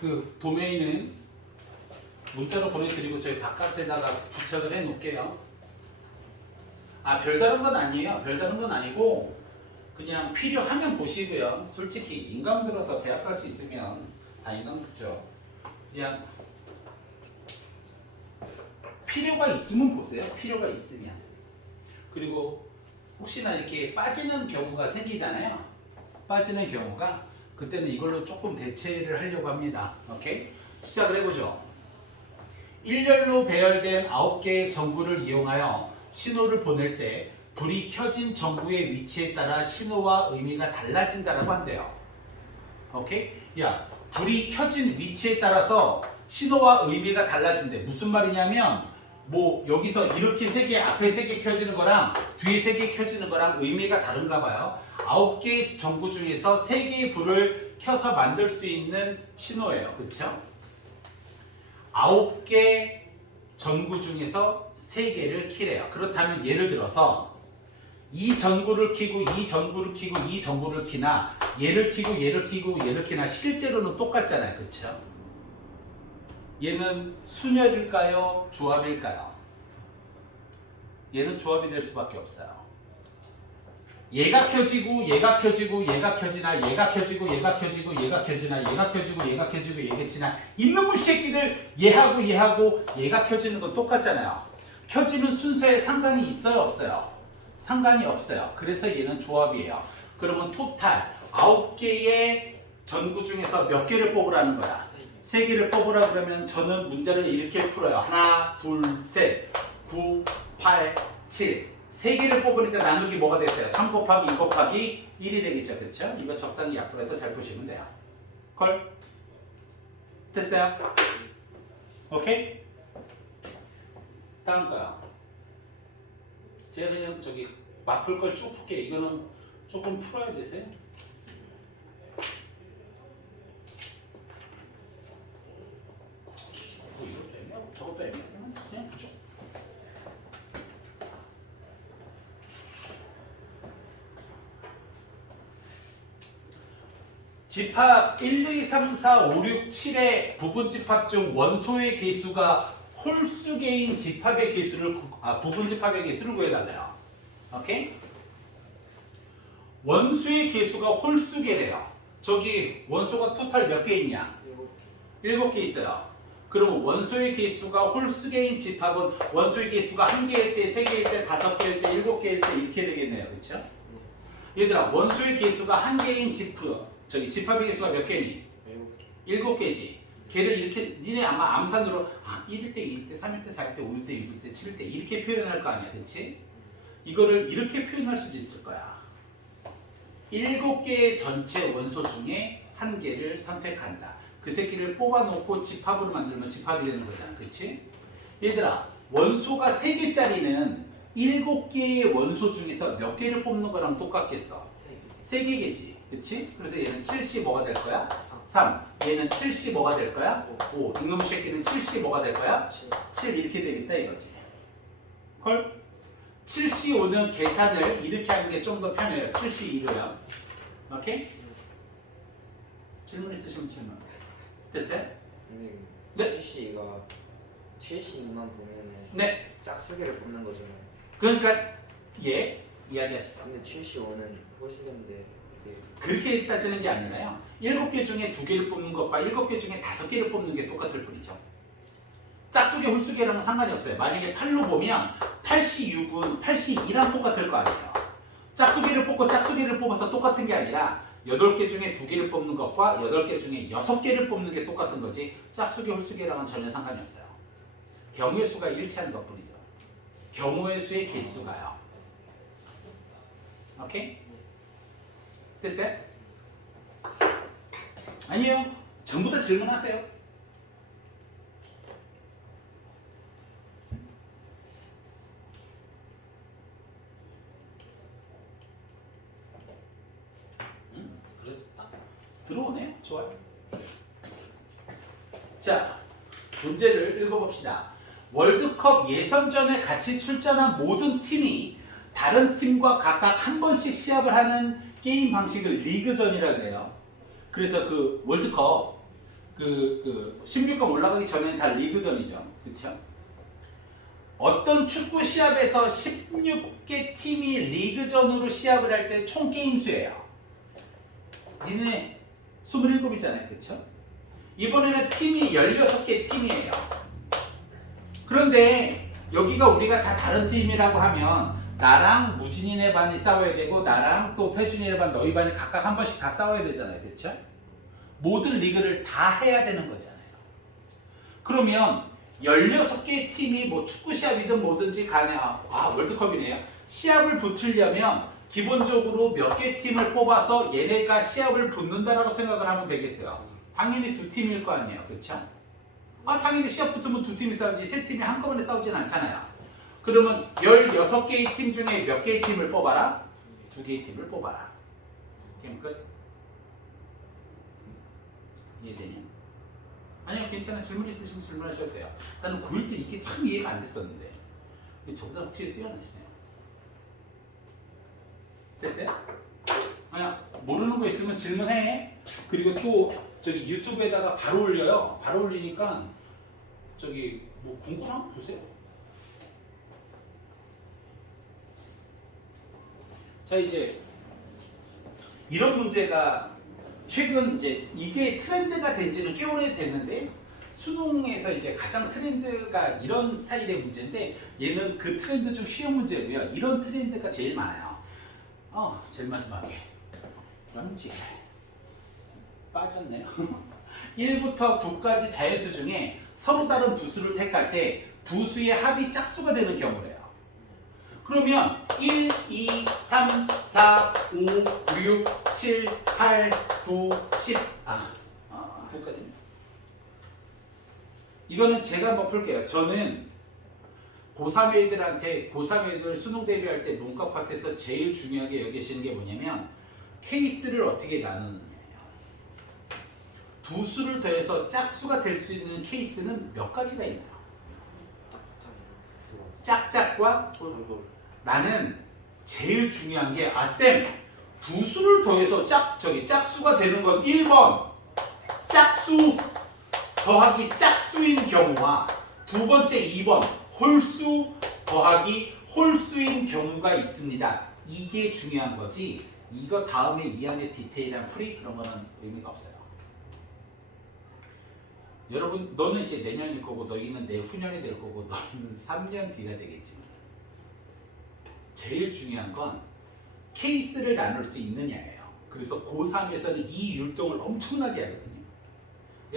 그 도메인은 문자로 보내드리고 저희 바깥에다가 부착을 해 놓을게요. 아, 별다른 건 아니에요. 별다른 건 아니고 그냥 필요하면 보시고요. 솔직히 인강 들어서 대학 갈 수 있으면 다 인강 듣죠. 그냥 필요가 있으면 보세요. 필요가 있으면. 그리고 혹시나 이렇게 빠지는 경우가 생기잖아요. 빠지는 경우가 그때는 이걸로 조금 대체를 하려고 합니다. 오케이? 시작을 해보죠. 일렬로 배열된 9개의 전구를 이용하여 신호를 보낼 때 불이 켜진 전구의 위치에 따라 신호와 의미가 달라진다라고 한대요. 오케이? 야, 불이 켜진 위치에 따라서 신호와 의미가 달라진대. 무슨 말이냐면 뭐 여기서 이렇게 3개, 앞에 3개 켜지는 거랑 뒤에 3개 켜지는 거랑 의미가 다른가 봐요. 9개의 전구 중에서 3개의 불을 켜서 만들 수 있는 신호예요. 그렇죠? 9개 전구 중에서 3개를 키래요. 그렇다면 예를 들어서 이 전구를 키고 이 전구를 키고 이 전구를 키나 얘를 키고 얘를 키고 얘를 키나 실제로는 똑같잖아요. 그렇죠? 얘는 순열일까요? 조합일까요? 얘는 조합이 될 수밖에 없어요. 얘가 켜지고 얘가 켜지고 얘가 켜지나 얘가 켜지고 얘가 켜지고 얘가 켜지나 얘가 켜지고 얘가 켜지고 얘가 켜지나 이놈의 새끼들 얘하고 얘하고 얘가 켜지는 건 똑같잖아요. 켜지는 순서에 상관이 있어요? 없어요? 상관이 없어요. 그래서 얘는 조합이에요. 그러면 토탈 9개의 전구 중에서 몇 개를 뽑으라는 거야? 3개를 뽑으라 그러면 저는 문제를 이렇게 풀어요. 하나, 둘, 셋, 9, 8, 7. 3개를 뽑으니까 나누기 뭐가 됐어요? 3 곱하기 2 곱하기 1이 되겠죠. 그렇죠? 이거 적당히 약분해서 잘 보시면 돼요. 콜? 됐어요? 오케이? 다음 거요. 제가 그냥 저기 맞풀 걸 쭉 풀게. 이거는 조금 풀어야 되세요. 뭐 이것도 애매하고 저것도 애매하고 그냥 푸죠. 집합 1, 2, 3, 4, 5, 6, 7의 부분 집합 중 원소의 개수가 홀수 개인 집합의 개수를 부분 집합의 개수를 구해달래요. 오케이? 원수의 개수가 홀수 개래요. 저기 원소가 토탈 몇 개 있냐? 7개 있어요. 그러면 원소의 개수가 홀수 개인 집합은 원소의 개수가 1개일 때, 3개일 때, 5개일 때, 7개일 때 이렇게 되겠네요. 그렇죠? 얘들아, 원소의 개수가 1개인 집합의 개수가 몇 개니? 7개지. 걔를 이렇게 니네 아마 암산으로 1일 때, 2일 때, 3일 때, 4일 때, 5일 때, 6일 때, 7일 때 이렇게 표현할 거 아니야, 그렇지? 이거를 이렇게 표현할 수도 있을 거야. 7개의 전체 원소 중에 한 개를 선택한다. 그 새끼를 뽑아놓고 집합으로 만들면 집합이 되는 거잖아, 그렇지? 얘들아, 원소가 3개짜리는 7개의 원소 중에서 몇 개를 뽑는 거랑 똑같겠어? 3개겠지, 그렇지? 그래서 얘는 7시 뭐가 될 거야? 3. 얘는 7시 뭐가 될 거야? 5. 이놈 새끼는 7시 뭐가 될 거야? 7 이렇게 되겠다 이거지. 헐? 7시 5는 계산을 이렇게 하는 게 좀 더 편해요. 7시 2로요. 오케이? 질문 있으시면 질문. 됐어요? 네. 7시가 보면은 네. 짝수기를 뽑는 거잖아요. 그러니까 이야기하시죠. 근데 75는 호시인데 이제 그렇게 따지는 게 아니라요. 7개 중에 2개를 뽑는 것과 7개 중에 5개를 뽑는 게 똑같을 뿐이죠. 짝수개, 홀수개랑은 상관이 없어요. 만약에 8로 보면 8시 6은 8시 2랑 똑같을 거 아니에요. 짝수개를 뽑고 짝수개를 뽑아서 똑같은 게 아니라 8개 중에 2개를 뽑는 것과 8개 중에 6개를 뽑는 게 똑같은 거지 짝수개, 홀수개랑은 전혀 상관이 없어요. 경우의 수가 일치하는 것 뿐이죠. 경우의 수의 개수가요. 오케이? 됐어요? 아니요. 전부 다 질문하세요. 그래도 딱 들어오네. 좋아요. 자, 문제를 읽어봅시다. 월드컵 예선전에 같이 출전한 모든 팀이 다른 팀과 각각 한 번씩 시합을 하는 게임 방식을 리그전이라고 해요. 그래서 그 월드컵 그 16강 올라가기 전에는 다 리그전이죠. 그렇죠? 어떤 축구 시합에서 16개 팀이 리그전으로 시합을 할 때 총 게임 수예요. 니네 27이잖아요. 그렇죠? 이번에는 팀이 16개 팀이에요. 그런데 여기가 우리가 다 다른 팀이라고 하면 나랑 무진이네 반이 싸워야 되고 나랑 또 태준이네 반 너희 반이 각각 한 번씩 다 싸워야 되잖아요. 그렇죠? 모든 리그를 다 해야 되는 거잖아요. 그러면 16개의 팀이 뭐 축구 시합이든 뭐든지 간에 월드컵이네요. 시합을 붙으려면 기본적으로 몇 개 팀을 뽑아서 얘네가 시합을 붙는다라고 생각을 하면 되겠어요. 당연히 2팀일 거 아니에요. 그렇죠? 당연히 시합 붙으면 2팀이 싸우지 3팀이 한꺼번에 싸우진 않잖아요. 그러면 16개의 팀 중에 몇 개의 팀을 뽑아라? 2개의 팀을 뽑아라. 그럼 끝. 이해되니? 아니요, 괜찮아. 질문 있으시면 질문하셔도 돼요. 나는 고1 때 이게 참 이해가 안 됐었는데 저보다 확실히 뛰어나시네요. 됐어요? 아니야, 모르는 거 있으면 질문해. 그리고 또 저기 유튜브에다가 바로 올려요. 바로 올리니까 저기 뭐 궁금한 거 보세요. 자, 이제 이런 문제가 최근 이제 이게 트렌드가 된 지는 꽤 오래 됐는데 수능에서 이제 가장 트렌드가 이런 스타일의 문제인데 얘는 그 트렌드 중 쉬운 문제고요. 이런 트렌드가 제일 많아요. 제일 마지막에 런지 빠졌네요. 1부터 9까지 자연수 중에 서로 다른 두 수를 택할 때 두 수의 합이 짝수가 되는 경우래요. 그러면 1, 2, 3, 4, 5, 6, 7, 8, 9, 10 9까지. 이거는 제가 한번 풀게요. 저는 고3 애들한테 고3 애들 수능 대비할 때 문과 파트에서 제일 중요하게 여기시는 게 뭐냐면 케이스를 어떻게 나누느냐예요. 두 수를 더해서 짝수가 될 수 있는 케이스는 몇 가지가 있나요? 짝짝과 나는 제일 중요한 게 쌤, 두 수를 더해서 짝수가 되는 건 1번 짝수 더하기 짝수인 경우와 두 번째 2번 홀수 더하기 홀수인 경우가 있습니다. 이게 중요한 거지. 이거 다음에 이 안에 디테일한 풀이 그런 거는 의미가 없어요. 여러분, 너는 이제 내년일 거고 너희는 내후년이 될 거고 너희는 3년 뒤가 되겠지만 제일 중요한 건 케이스를 나눌 수 있느냐예요. 그래서 고3에서는 이 율동을 엄청나게 하거든요.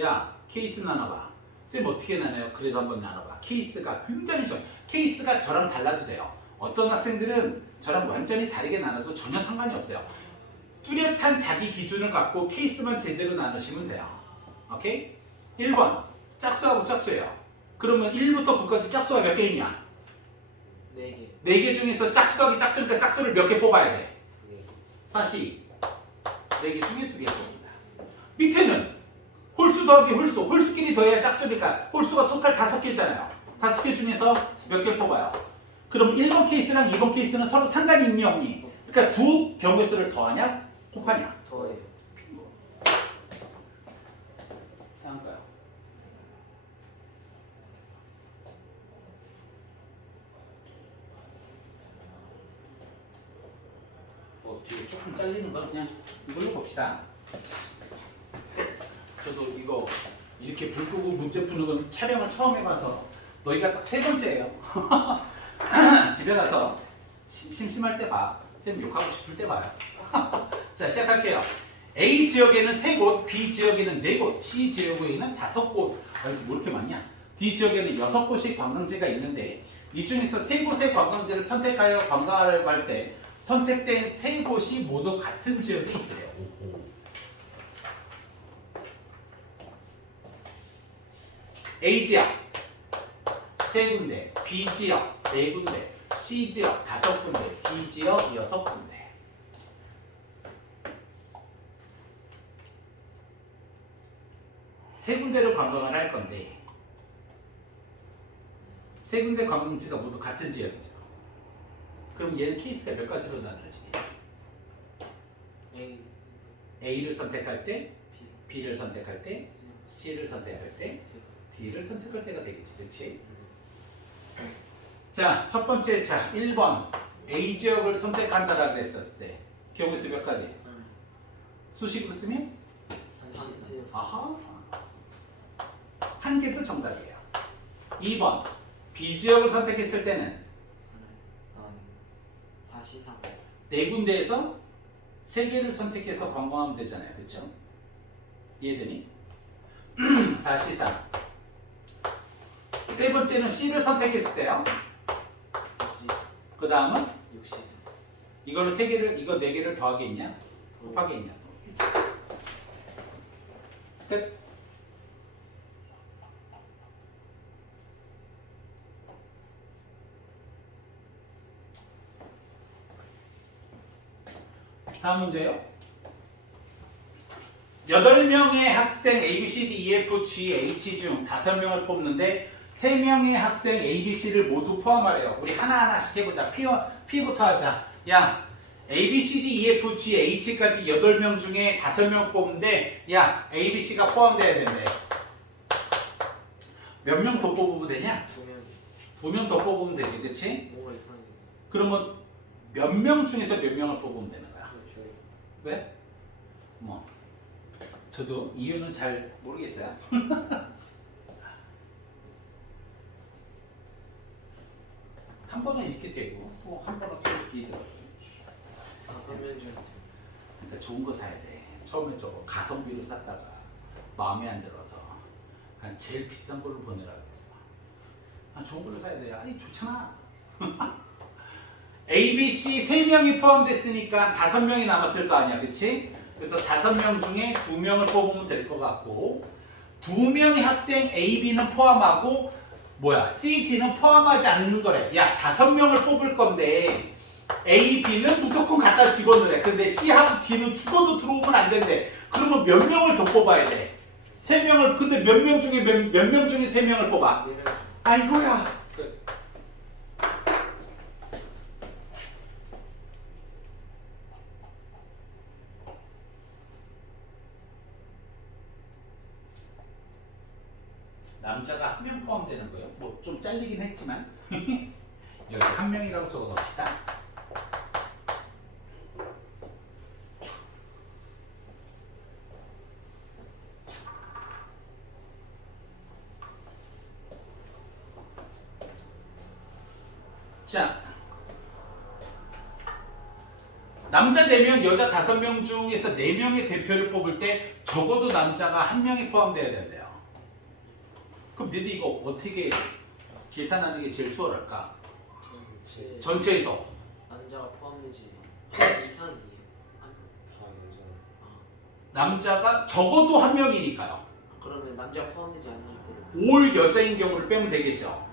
야 케이스 나눠봐. 쌤 어떻게 나눠요? 그래도 한번 나눠봐. 케이스가 굉장히 케이스가 저랑 달라도 돼요. 어떤 학생들은 저랑 완전히 다르게 나눠도 전혀 상관이 없어요. 뚜렷한 자기 기준을 갖고 케이스만 제대로 나누시면 돼요. 오케이? 1번 짝수하고 짝수예요. 그러면 1부터 9까지 짝수가 몇 개 있냐? 4개. 4개 중에서 짝수 더하기 짝수니까 짝수를 몇 개 뽑아야 돼? 2개. 사시 4개 중에 2개 뽑습니다. 밑에는 홀수 더하기 홀수, 홀수끼리 더해야 짝수니까 홀수가 토탈 5개잖아요. 5개 중에서 몇 개를 뽑아요? 그럼 1번 케이스랑 2번 케이스는 서로 상관이 있니 없니? 그러니까 두 경우의 수를 더하냐? 곱하냐? 더해요. 빙고. 생각할까요? 뒤에 조금 잘리는 건 그냥 이걸로 봅시다. 저도 이거 이렇게 불 끄고 문제 푸는 건 촬영을 처음 해봐서 너희가 딱 3번째예요. 집에 가서 심심할 때 봐. 쌤 욕하고 싶을 때 봐요. 자 시작할게요. A 지역에는 3곳, B 지역에는 4곳, C 지역에는 5곳. 아, 뭐 이렇게 많냐? D 지역에는 6곳씩 관광지가 있는데 이 중에서 3곳의 관광지를 선택하여 관광을 갈 때 선택된 3곳이 모두 같은 지역에 있어요. A 지역 3군데, B 지역 4군데, C 지역 5군데, D 지역 6군데. 세 군데로 관광을 할 건데 세 군데 관광지가 모두 같은 지역이죠. 그럼 얘는 케이스가 몇 가지로 나눠지게? A. A를 선택할 때, B. B를 선택할 때, C. C를 선택할 때, D를 선택할 때가 되겠지, 그렇지? 네. 자, 첫 번째, 자, 1번 A 지역을 선택한다라고 했었을 때 경우의 수 몇 가지? 수식으로 쓰면? 30. 아하, 한 개도 정답이에요. 2번 B 지역을 선택했을 때는 4시상. 4군데에서 3개를 선택해서 관광하면 되잖아요, 그렇죠? 이해되니? 4시상. 세 번째는 C를 선택했을 때요. 6시. 그 다음은 6시상. 이거를 3개를, 이거 4개를 더하겠냐? 곱하겠냐? 끝. 다음 문제요. 8명의 학생 A, B, C, D, E, F, G, H 중 5명을 뽑는데 3명의 학생 A, B, C를 모두 포함하래요. 우리 하나하나씩 해보자. P부터 하자. 야, A, B, C, D, E, F, G, H까지 8명 중에 5명 뽑는데 야, A, B, C가 포함돼야 된대. 몇 명 더 뽑으면 되냐? 2명. 2명 더 뽑으면 되지, 그치? 뭐가 이상해. 그러면 몇 명 중에서 몇 명을 뽑으면 되는 거야? 저요. 왜? 뭐 저도 이유는 잘 모르겠어요. 한 번은 이렇게 되고 또 한 번은 또 이렇게 되더라고요. 5명 중. 그러니까 좋은 거 사야 돼. 처음에 저거 가성비로 샀다가 마음에 안 들어서 그냥 제일 비싼 걸로 보내라고 했어. 아, 좋은 걸로 사야 돼. 아니 좋잖아. A, B, C 3명이 포함됐으니까 5명이 남았을 거 아니야, 그치? 그래서 5명 중에 2명을 뽑으면 될 것 같고 2명의 학생 A, B는 포함하고 뭐야 C, D는 포함하지 않는 거래. 야 5명을 뽑을 건데 A, B는 무조건 갖다 집어넣으래. 근데 C하고 D는 죽어도 들어오면 안 된대. 그러면 몇 명을 더 뽑아야 돼? 3명을. 근데 몇 명 중에 몇 명 중에 3명을 뽑아? 4명 중. 아이고야. 남자가 1명 포함되는 거예요. 뭐 좀 잘리긴 했지만 여기 1명이라고 적어 놓읍시다. 자, 남자 4명, 여자 5명 중에서 4명의 대표를 뽑을 때 적어도 남자가 한 명이 포함돼야 된대요. 그럼 니들 이거 어떻게 계산하는 게 제일 수월할까? 전체 전체에서 남자가 포함되지 한 이상이에요. 한 다 여자. 남자가 적어도 한 명이니까요. 그러면 남자가 포함되지 않을 때는 올 여자인 경우를 빼면 되겠죠.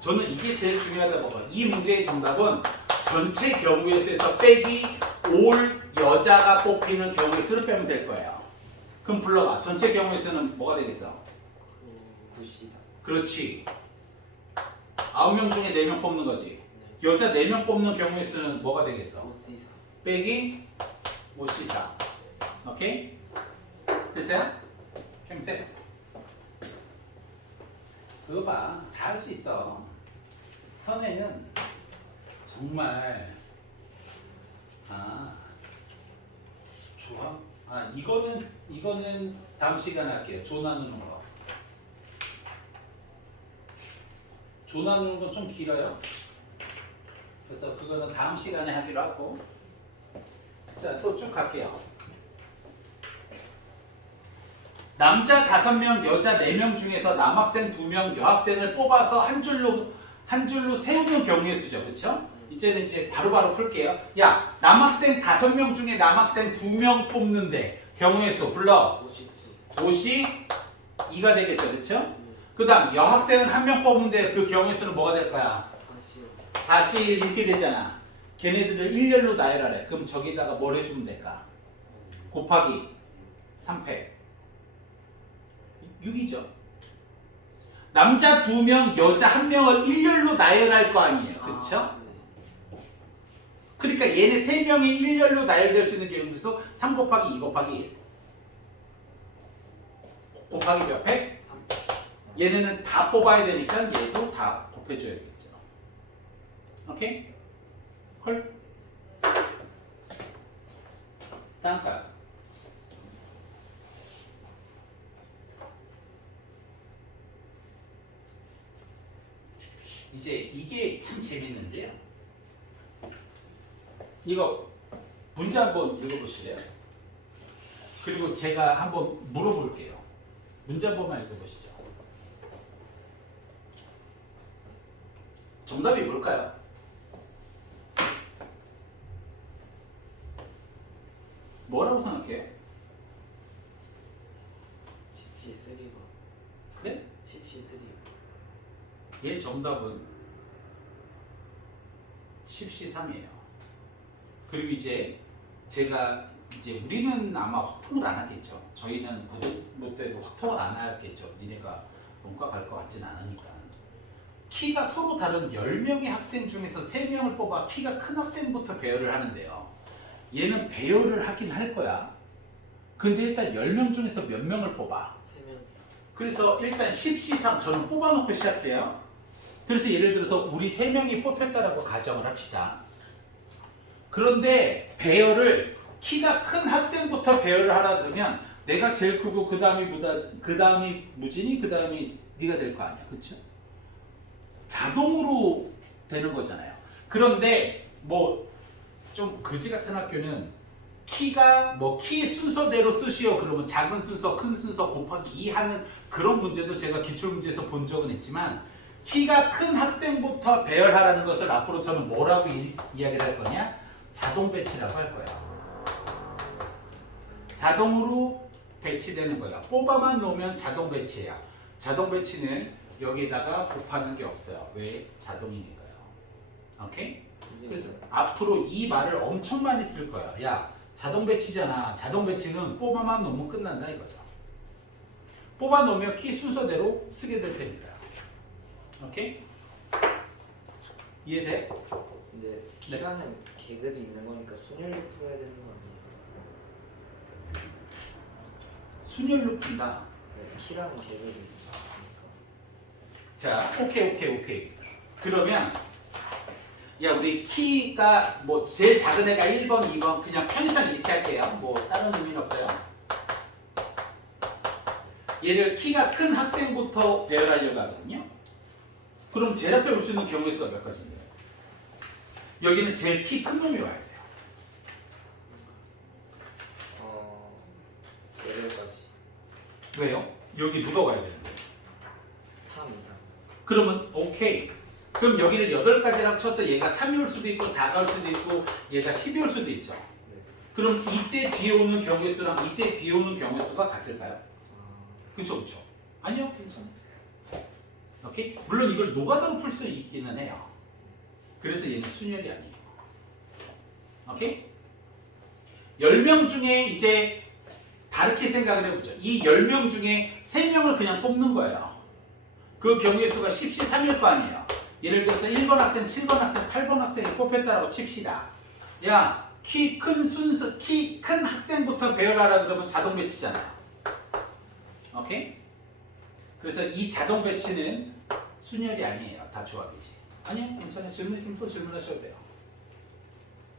저는 이게 제일 중요하다고 봐요. 이 문제의 정답은 전체 경우의 수에서 빼기 올 여자가 뽑히는 경우의 수를 빼면 될 거예요. 그럼 불러봐. 전체 경우의 수는 뭐가 되겠어? 구시사. 그렇지. 9명 중에 4명 뽑는 거지. 네. 여자 4명 뽑는 경우의 수는 뭐가 되겠어? 오시사. 빼기 5C4. 오케이? 됐어요? 캠셋. 그거 봐. 다 할 수 있어. 선행은 정말 좋아. 이거는 다음 시간에 할게요. 조 나누는 거. 조 나누는 건 좀 길어요. 그래서 그거는 다음 시간에 하기로 하고. 자, 또 쭉 갈게요. 남자 5명, 여자 4명 중에서 남학생 2명, 여학생을 뽑아서 한 줄로 세우는 경우의 수죠. 그렇죠? 이제는 이제 바로바로 풀게요. 야, 남학생 5명 중에 남학생 2명 뽑는데 경우의 수 불러. 50지. 52가 되겠죠. 그렇죠? 그다음 여학생은 1명 뽑는데 그 경우의 수는 뭐가 될 거야? 40. 40 이렇게 되잖아. 걔네들을 일렬로 나열하래. 그럼 저기다가 뭘 해주면 될까? 곱하기 3패 6이죠. 남자 2명, 여자 1명을 일렬로 나열할 거 아니에요. 그쵸? 네. 그러니까 얘네 3명이 일렬로 나열될 수 있는 경우에서 3 곱하기 2 곱하기 1 곱하기 몇 팩? 3. 얘네는 다 뽑아야 되니까 얘도 다 곱해줘야겠죠. 오케이? 헐? 다음 거. 이제 이게 참 재밌는데요. 이거 문제 한번 읽어보실래요? 그리고 제가 한번 물어볼게요. 문제 한 번만 읽어보시죠. 정답이 뭘까요? 뭐라고 생각해? 10C3가. 네? 10C3. 얘 정답은 10C3이에요. 그리고 이제 제가 우리는 아마 확통을 안 하겠죠. 저희는 고등부 때도 확통을 안 하겠죠. 니네가 문과 갈 것 같지는 않으니까. 키가 서로 다른 10명의 학생 중에서 3명을 뽑아 키가 큰 학생부터 배열을 하는데요. 얘는 배열을 하긴 할 거야. 근데 일단 10명 중에서 몇 명을 뽑아? 3명. 그래서 일단 10C3 저는 뽑아놓고 시작해요. 그래서 예를 들어서 우리 3명이 뽑혔다라고 가정을 합시다. 그런데 배열을 키가 큰 학생부터 배열을 하라 그러면 내가 제일 크고 그 다음이 무진이 그 다음이 네가 될 거 아니야. 그렇죠? 자동으로 되는 거잖아요. 그런데 뭐 좀 거지 같은 학교는 키가 키 순서대로 쓰시오 그러면 작은 순서 큰 순서 곱하기 2 하는 그런 문제도 제가 기출문제에서 본 적은 있지만 키가 큰 학생부터 배열하라는 것을 앞으로 저는 뭐라고 이야기를 할 거냐? 자동 배치라고 할 거예요. 자동으로 배치되는 거야. 뽑아만 놓으면 자동 배치예요. 자동 배치는 여기다가 곱하는 게 없어요. 왜? 자동이니까요. 오케이? 그래서 앞으로 이 말을 엄청 많이 쓸 거야. 야, 자동 배치잖아. 자동 배치는 뽑아만 놓으면 끝난다 이거죠. 뽑아 놓으면 키 순서대로 쓰게 될 테니까요. 오케이? 이해돼? 근데 키라는 계급이 있는 거니까 순열로 풀어야 되는 거 아니에요? 순열로 푼다. 네, 키라는 계급이 있으니까. 자, 오케이. 그러면 야, 우리 키가 제일 작은 애가 1번, 2번 그냥 편의상 이렇게 할게요. 다른 의미는 없어요. 얘를 키가 큰 학생부터 배열하려고 하거든요. 그럼 제일 앞에 올 수 있는 경우의 수가 몇 가지인가요? 여기는 제일 키 큰 놈이 와야 돼요. 예를 왜요? 여기 누가 와야 되는데? 3 이상. 그러면 오케이. 그럼 여기를 8가지랑 쳐서 얘가 3이 올 수도 있고 4가 올 수도 있고 얘가 10이 올 수도 있죠. 네. 그럼 이때 뒤에 오는 경우의 수랑 이때 뒤에 오는 경우의 수가 같을까요? 아, 그쵸 그쵸? 아니요 괜찮아요. 오케이? 물론 이걸 노가다로 풀 수 있기는 해요. 그래서 얘는 순열이 아니에요. 오케이? 10명 중에 이제 다르게 생각을 해보죠. 이 10명 중에 3명을 그냥 뽑는 거예요. 그 경우의 수가 10시 3일 거 아니에요. 예를 들어서 1번 학생, 7번 학생, 8번 학생이 뽑혔다라고 칩시다. 야, 키 큰 학생부터 배열하라 그러면 자동 배치잖아요. 오케이? 그래서 이 자동 배치는 순열이 아니에요. 다 조합이지. 아니요, 괜찮아요. 질문 있으면 또 질문하셔도 돼요.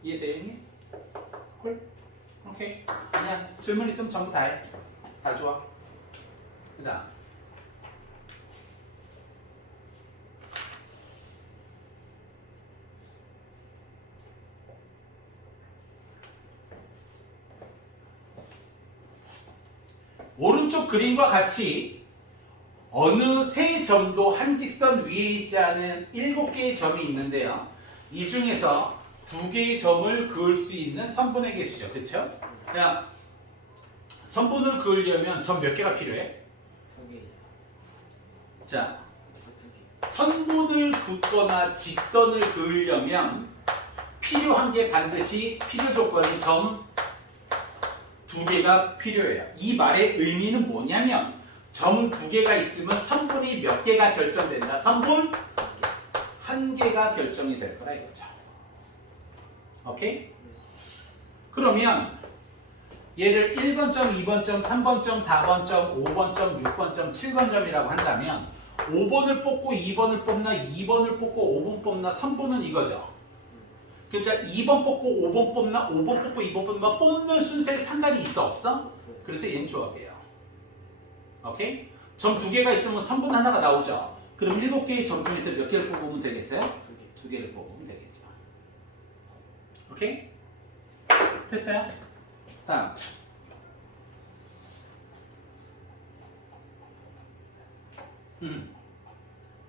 이해돼요, 형님? 콜? 오케이. 아니야, 질문 있으면 전부 다 해. 다 좋아. 그 다음. 오른쪽 그림과 같이 어느 세 점도 한 직선 위에 있지 않은 7개의 점이 있는데요. 이 중에서 2개의 점을 그을 수 있는 선분의 개수죠. 그쵸? 그냥 선분을 그으려면 점 몇 개가 필요해? 2개. 자, 2개. 선분을 긋거나 직선을 그으려면 필요한 게 반드시 필요 조건이 점 2개가 필요해요. 이 말의 의미는 뭐냐면 점 2개가 있으면 선분이 몇 개가 결정된다. 선분 1개가 결정이 될 거라 이거죠. 오케이? 그러면 얘를 1번 점, 2번 점, 3번 점, 4번 점, 5번 점, 6번 점, 7번 점이라고 한다면 5번을 뽑고 2번을 뽑나 2번을 뽑고 5번 뽑나 선분은 이거죠. 그러니까 2번 뽑고 5번 뽑나 5번 뽑고 2번 뽑나 뽑는 순서에 상관이 있어 없어? 없어요. 그래서 얘는 조합이에요. 오케이? 점 2개가 있으면 선분 하나가 나오죠. 그럼 7개의 점 중에서 몇 개를 뽑으면 되겠어요? 2개를 뽑으면 되겠죠. 오케이? 됐어요? 다음.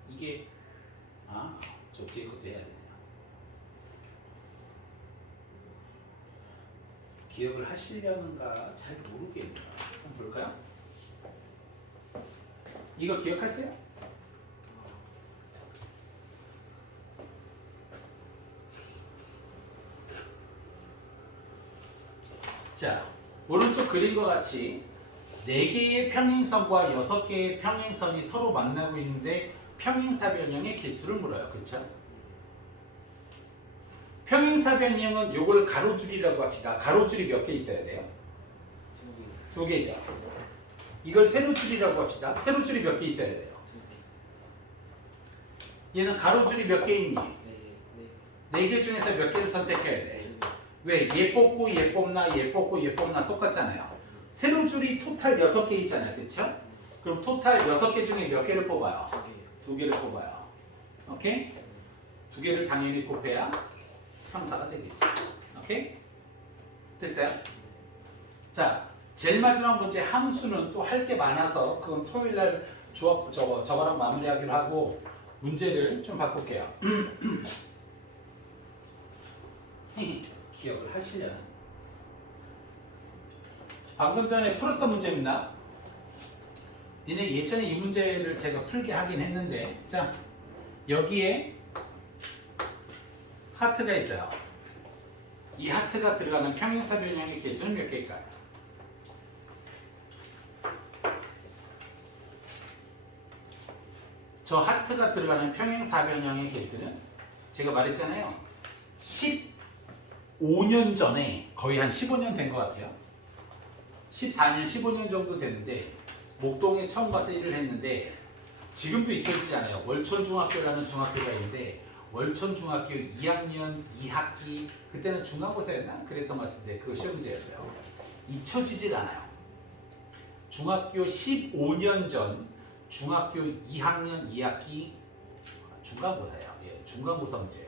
이게 저 뒤에 것도 해야 되네요. 기억을 하시려는가 잘 모르겠네요. 한번 볼까요? 이거 기억하세요? 자, 오른쪽 그림과 같이 4개의 평행선과 6개의 평행선이 서로 만나고 있는데 평행사변형의 개수를 물어요. 그쵸? 평행사변형은 요걸 가로줄이라고 합시다. 가로줄이 몇 개 있어야 돼요? 2개. 2개죠. 이걸 세로줄이라고 합시다. 세로줄이 몇 개 있어야 돼요? 2개. 얘는 가로줄이 몇 개 있니? 4개. 4개 중에서 몇 개를 선택해야 돼? 2개. 왜? 얘 뽑고 얘 뽑나 얘 뽑고 얘 뽑나 똑같잖아요. 세로줄이 토탈 6개 있잖아요. 그쵸? 그럼 토탈 6개 중에 몇 개를 뽑아요? 2개를 뽑아요. 오케이? 2개를 당연히 곱해야 함사가 되겠죠. 오케이? 됐어요? 자, 제일 마지막 문제 함수는 또 할 게 많아서 그건 토요일날 저거랑 마무리하기로 하고 문제를 좀 바꿀게요. 기억을 하시려나? 방금 전에 풀었던 문제입니다. 니네 예전에 이 문제를 제가 풀게 하긴 했는데, 자, 여기에 하트가 있어요. 이 하트가 들어가는 평행사변형의 개수는 몇 개일까요? 저 하트가 들어가는 평행사변형의 개수는 제가 말했잖아요. 15년 전에 거의 한 15년 된 것 같아요. 14년, 15년 정도 됐는데 목동에 처음 가서 일을 했는데 지금도 잊혀지잖아요. 월천중학교라는 중학교가 있는데 월천중학교 2학년 2학기 그때는 중간고사였나? 그랬던 것 같은데 그거 시험 문제였어요. 잊혀지질 않아요. 중학교 15년 전 중학교 2학년 2학기 중간고사예요. 예, 중간고사 문제예요.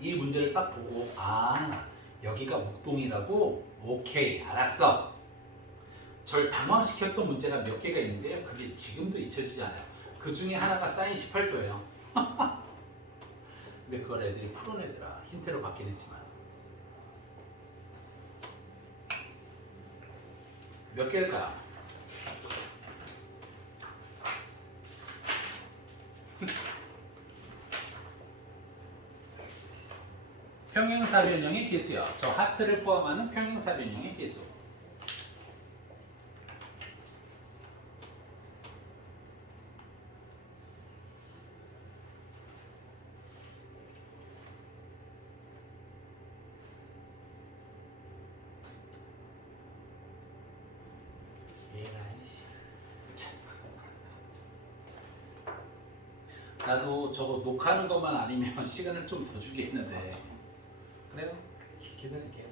이 문제를 딱 보고 여기가 목동이라고 오케이, 알았어. 절 당황시켰던 문제가 몇 개가 있는데요. 그게 지금도 잊혀지지 않아요. 그 중에 하나가 사인 18도예요. 근데 그걸 애들이 풀어내더라. 힌트로 받긴 했지만. 몇 개일까? 평행사변형의 개수요. 저 하트를 포함하는 평행사변형의 개수. 나도 저거 녹화하는 것만 아니면 시간을 좀 더 주겠는데. 그래요? 기다릴게요.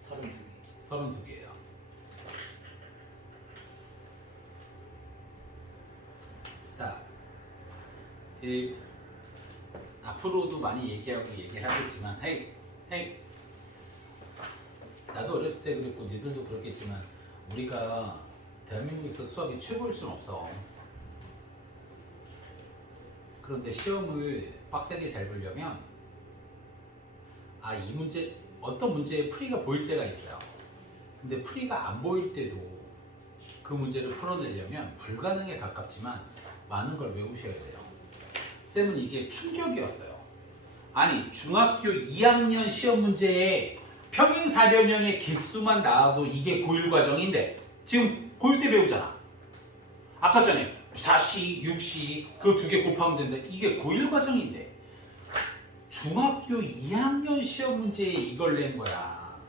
서른 두 개. 32개예요. 스탑. 앞으로도 많이 얘기를 하겠지만, 헤이. 나도 어렸을 때 그랬고 니들도 그렇겠지만 우리가 대한민국에서 수학이 최고일 수는 없어. 그런데 시험을 빡세게 잘 보려면 이 문제 어떤 문제의 풀이가 보일 때가 있어요. 근데 풀이가 안 보일 때도 그 문제를 풀어내려면 불가능에 가깝지만 많은 걸 외우셔야 돼요. 쌤은 이게 충격이었어요. 아니 중학교 2학년 시험 문제에 평행사변형의 개수만 나와도 이게 고1 과정인데 지금 고1 때 배우잖아. 아까 전에 4시, 6시 그 두 개 곱하면 된다. 이게 고1 과정인데 중학교 2학년 시험 문제에 이걸 낸 거야.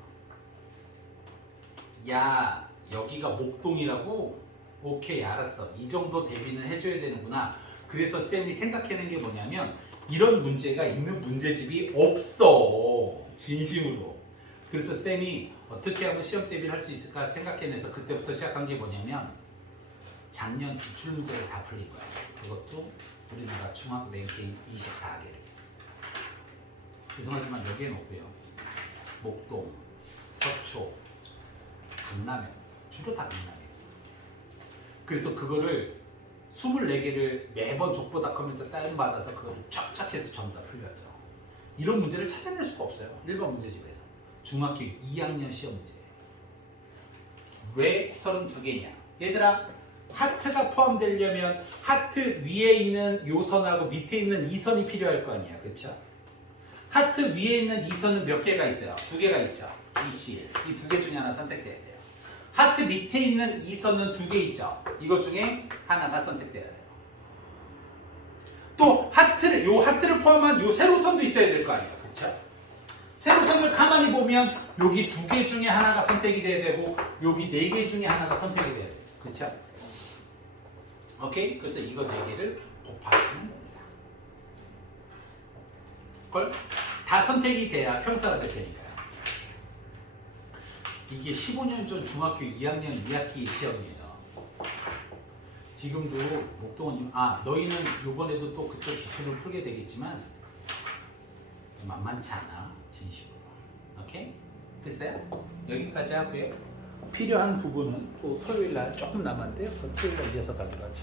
야 여기가 목동이라고? 오케이 알았어. 이 정도 대비는 해줘야 되는구나. 그래서 쌤이 생각해낸 게 뭐냐면 이런 문제가 있는 문제집이 없어. 진심으로. 그래서 쌤이 어떻게 하면 시험 대비를 할 수 있을까 생각해내서 그때부터 시작한 게 뭐냐면 작년 기출문제를 다 풀린 거야. 그것도 우리나라 중학 랭킹 24개를. 죄송하지만 여기에는 없고요. 목동, 서초, 강남에 주로 다 강남에. 그래서 그거를 24개를 매번 족보닷컴에서 다운받아서 그거를 쫙쫙 해서 전부 다 풀렸죠. 이런 문제를 찾아낼 수가 없어요. 1번 문제집에서. 중학교 2학년 시험 문제. 왜 32개냐? 얘들아, 하트가 포함되려면 하트 위에 있는 요 선하고 밑에 있는 이 선이 필요할 거 아니야. 그쵸? 하트 위에 있는 이 선은 몇 개가 있어요? 2개가 있죠. 이 C, 이 두 개 중에 하나 선택돼야 돼요. 하트 밑에 있는 이 선은 2개 있죠. 이거 중에 하나가 선택돼야 돼요. 또 요 하트를 포함한 요 세로선도 있어야 될 거 아니에요. 그쵸? 세로선을 가만히 보면 여기 2개 중에 하나가 선택이 돼야 되고 여기 4개 중에 하나가 선택이 돼야 돼요. 그쵸? 오케이? 그래서 이거 4개를 곱하시면 됩니다. 그걸 다 선택이 돼야 평사가 될 테니까요. 이게 15년 전 중학교 2학년 2학기 시험이에요. 지금도 목동원님, 너희는 이번에도 또 그쪽 기출을 풀게 되겠지만 만만치 않아, 진심으로. 오케이? 됐어요? 여기까지 하고요. 필요한 부분은 또 토요일 날 조금 남았는데요. 그 토요일 날 이어서 가기로 하죠.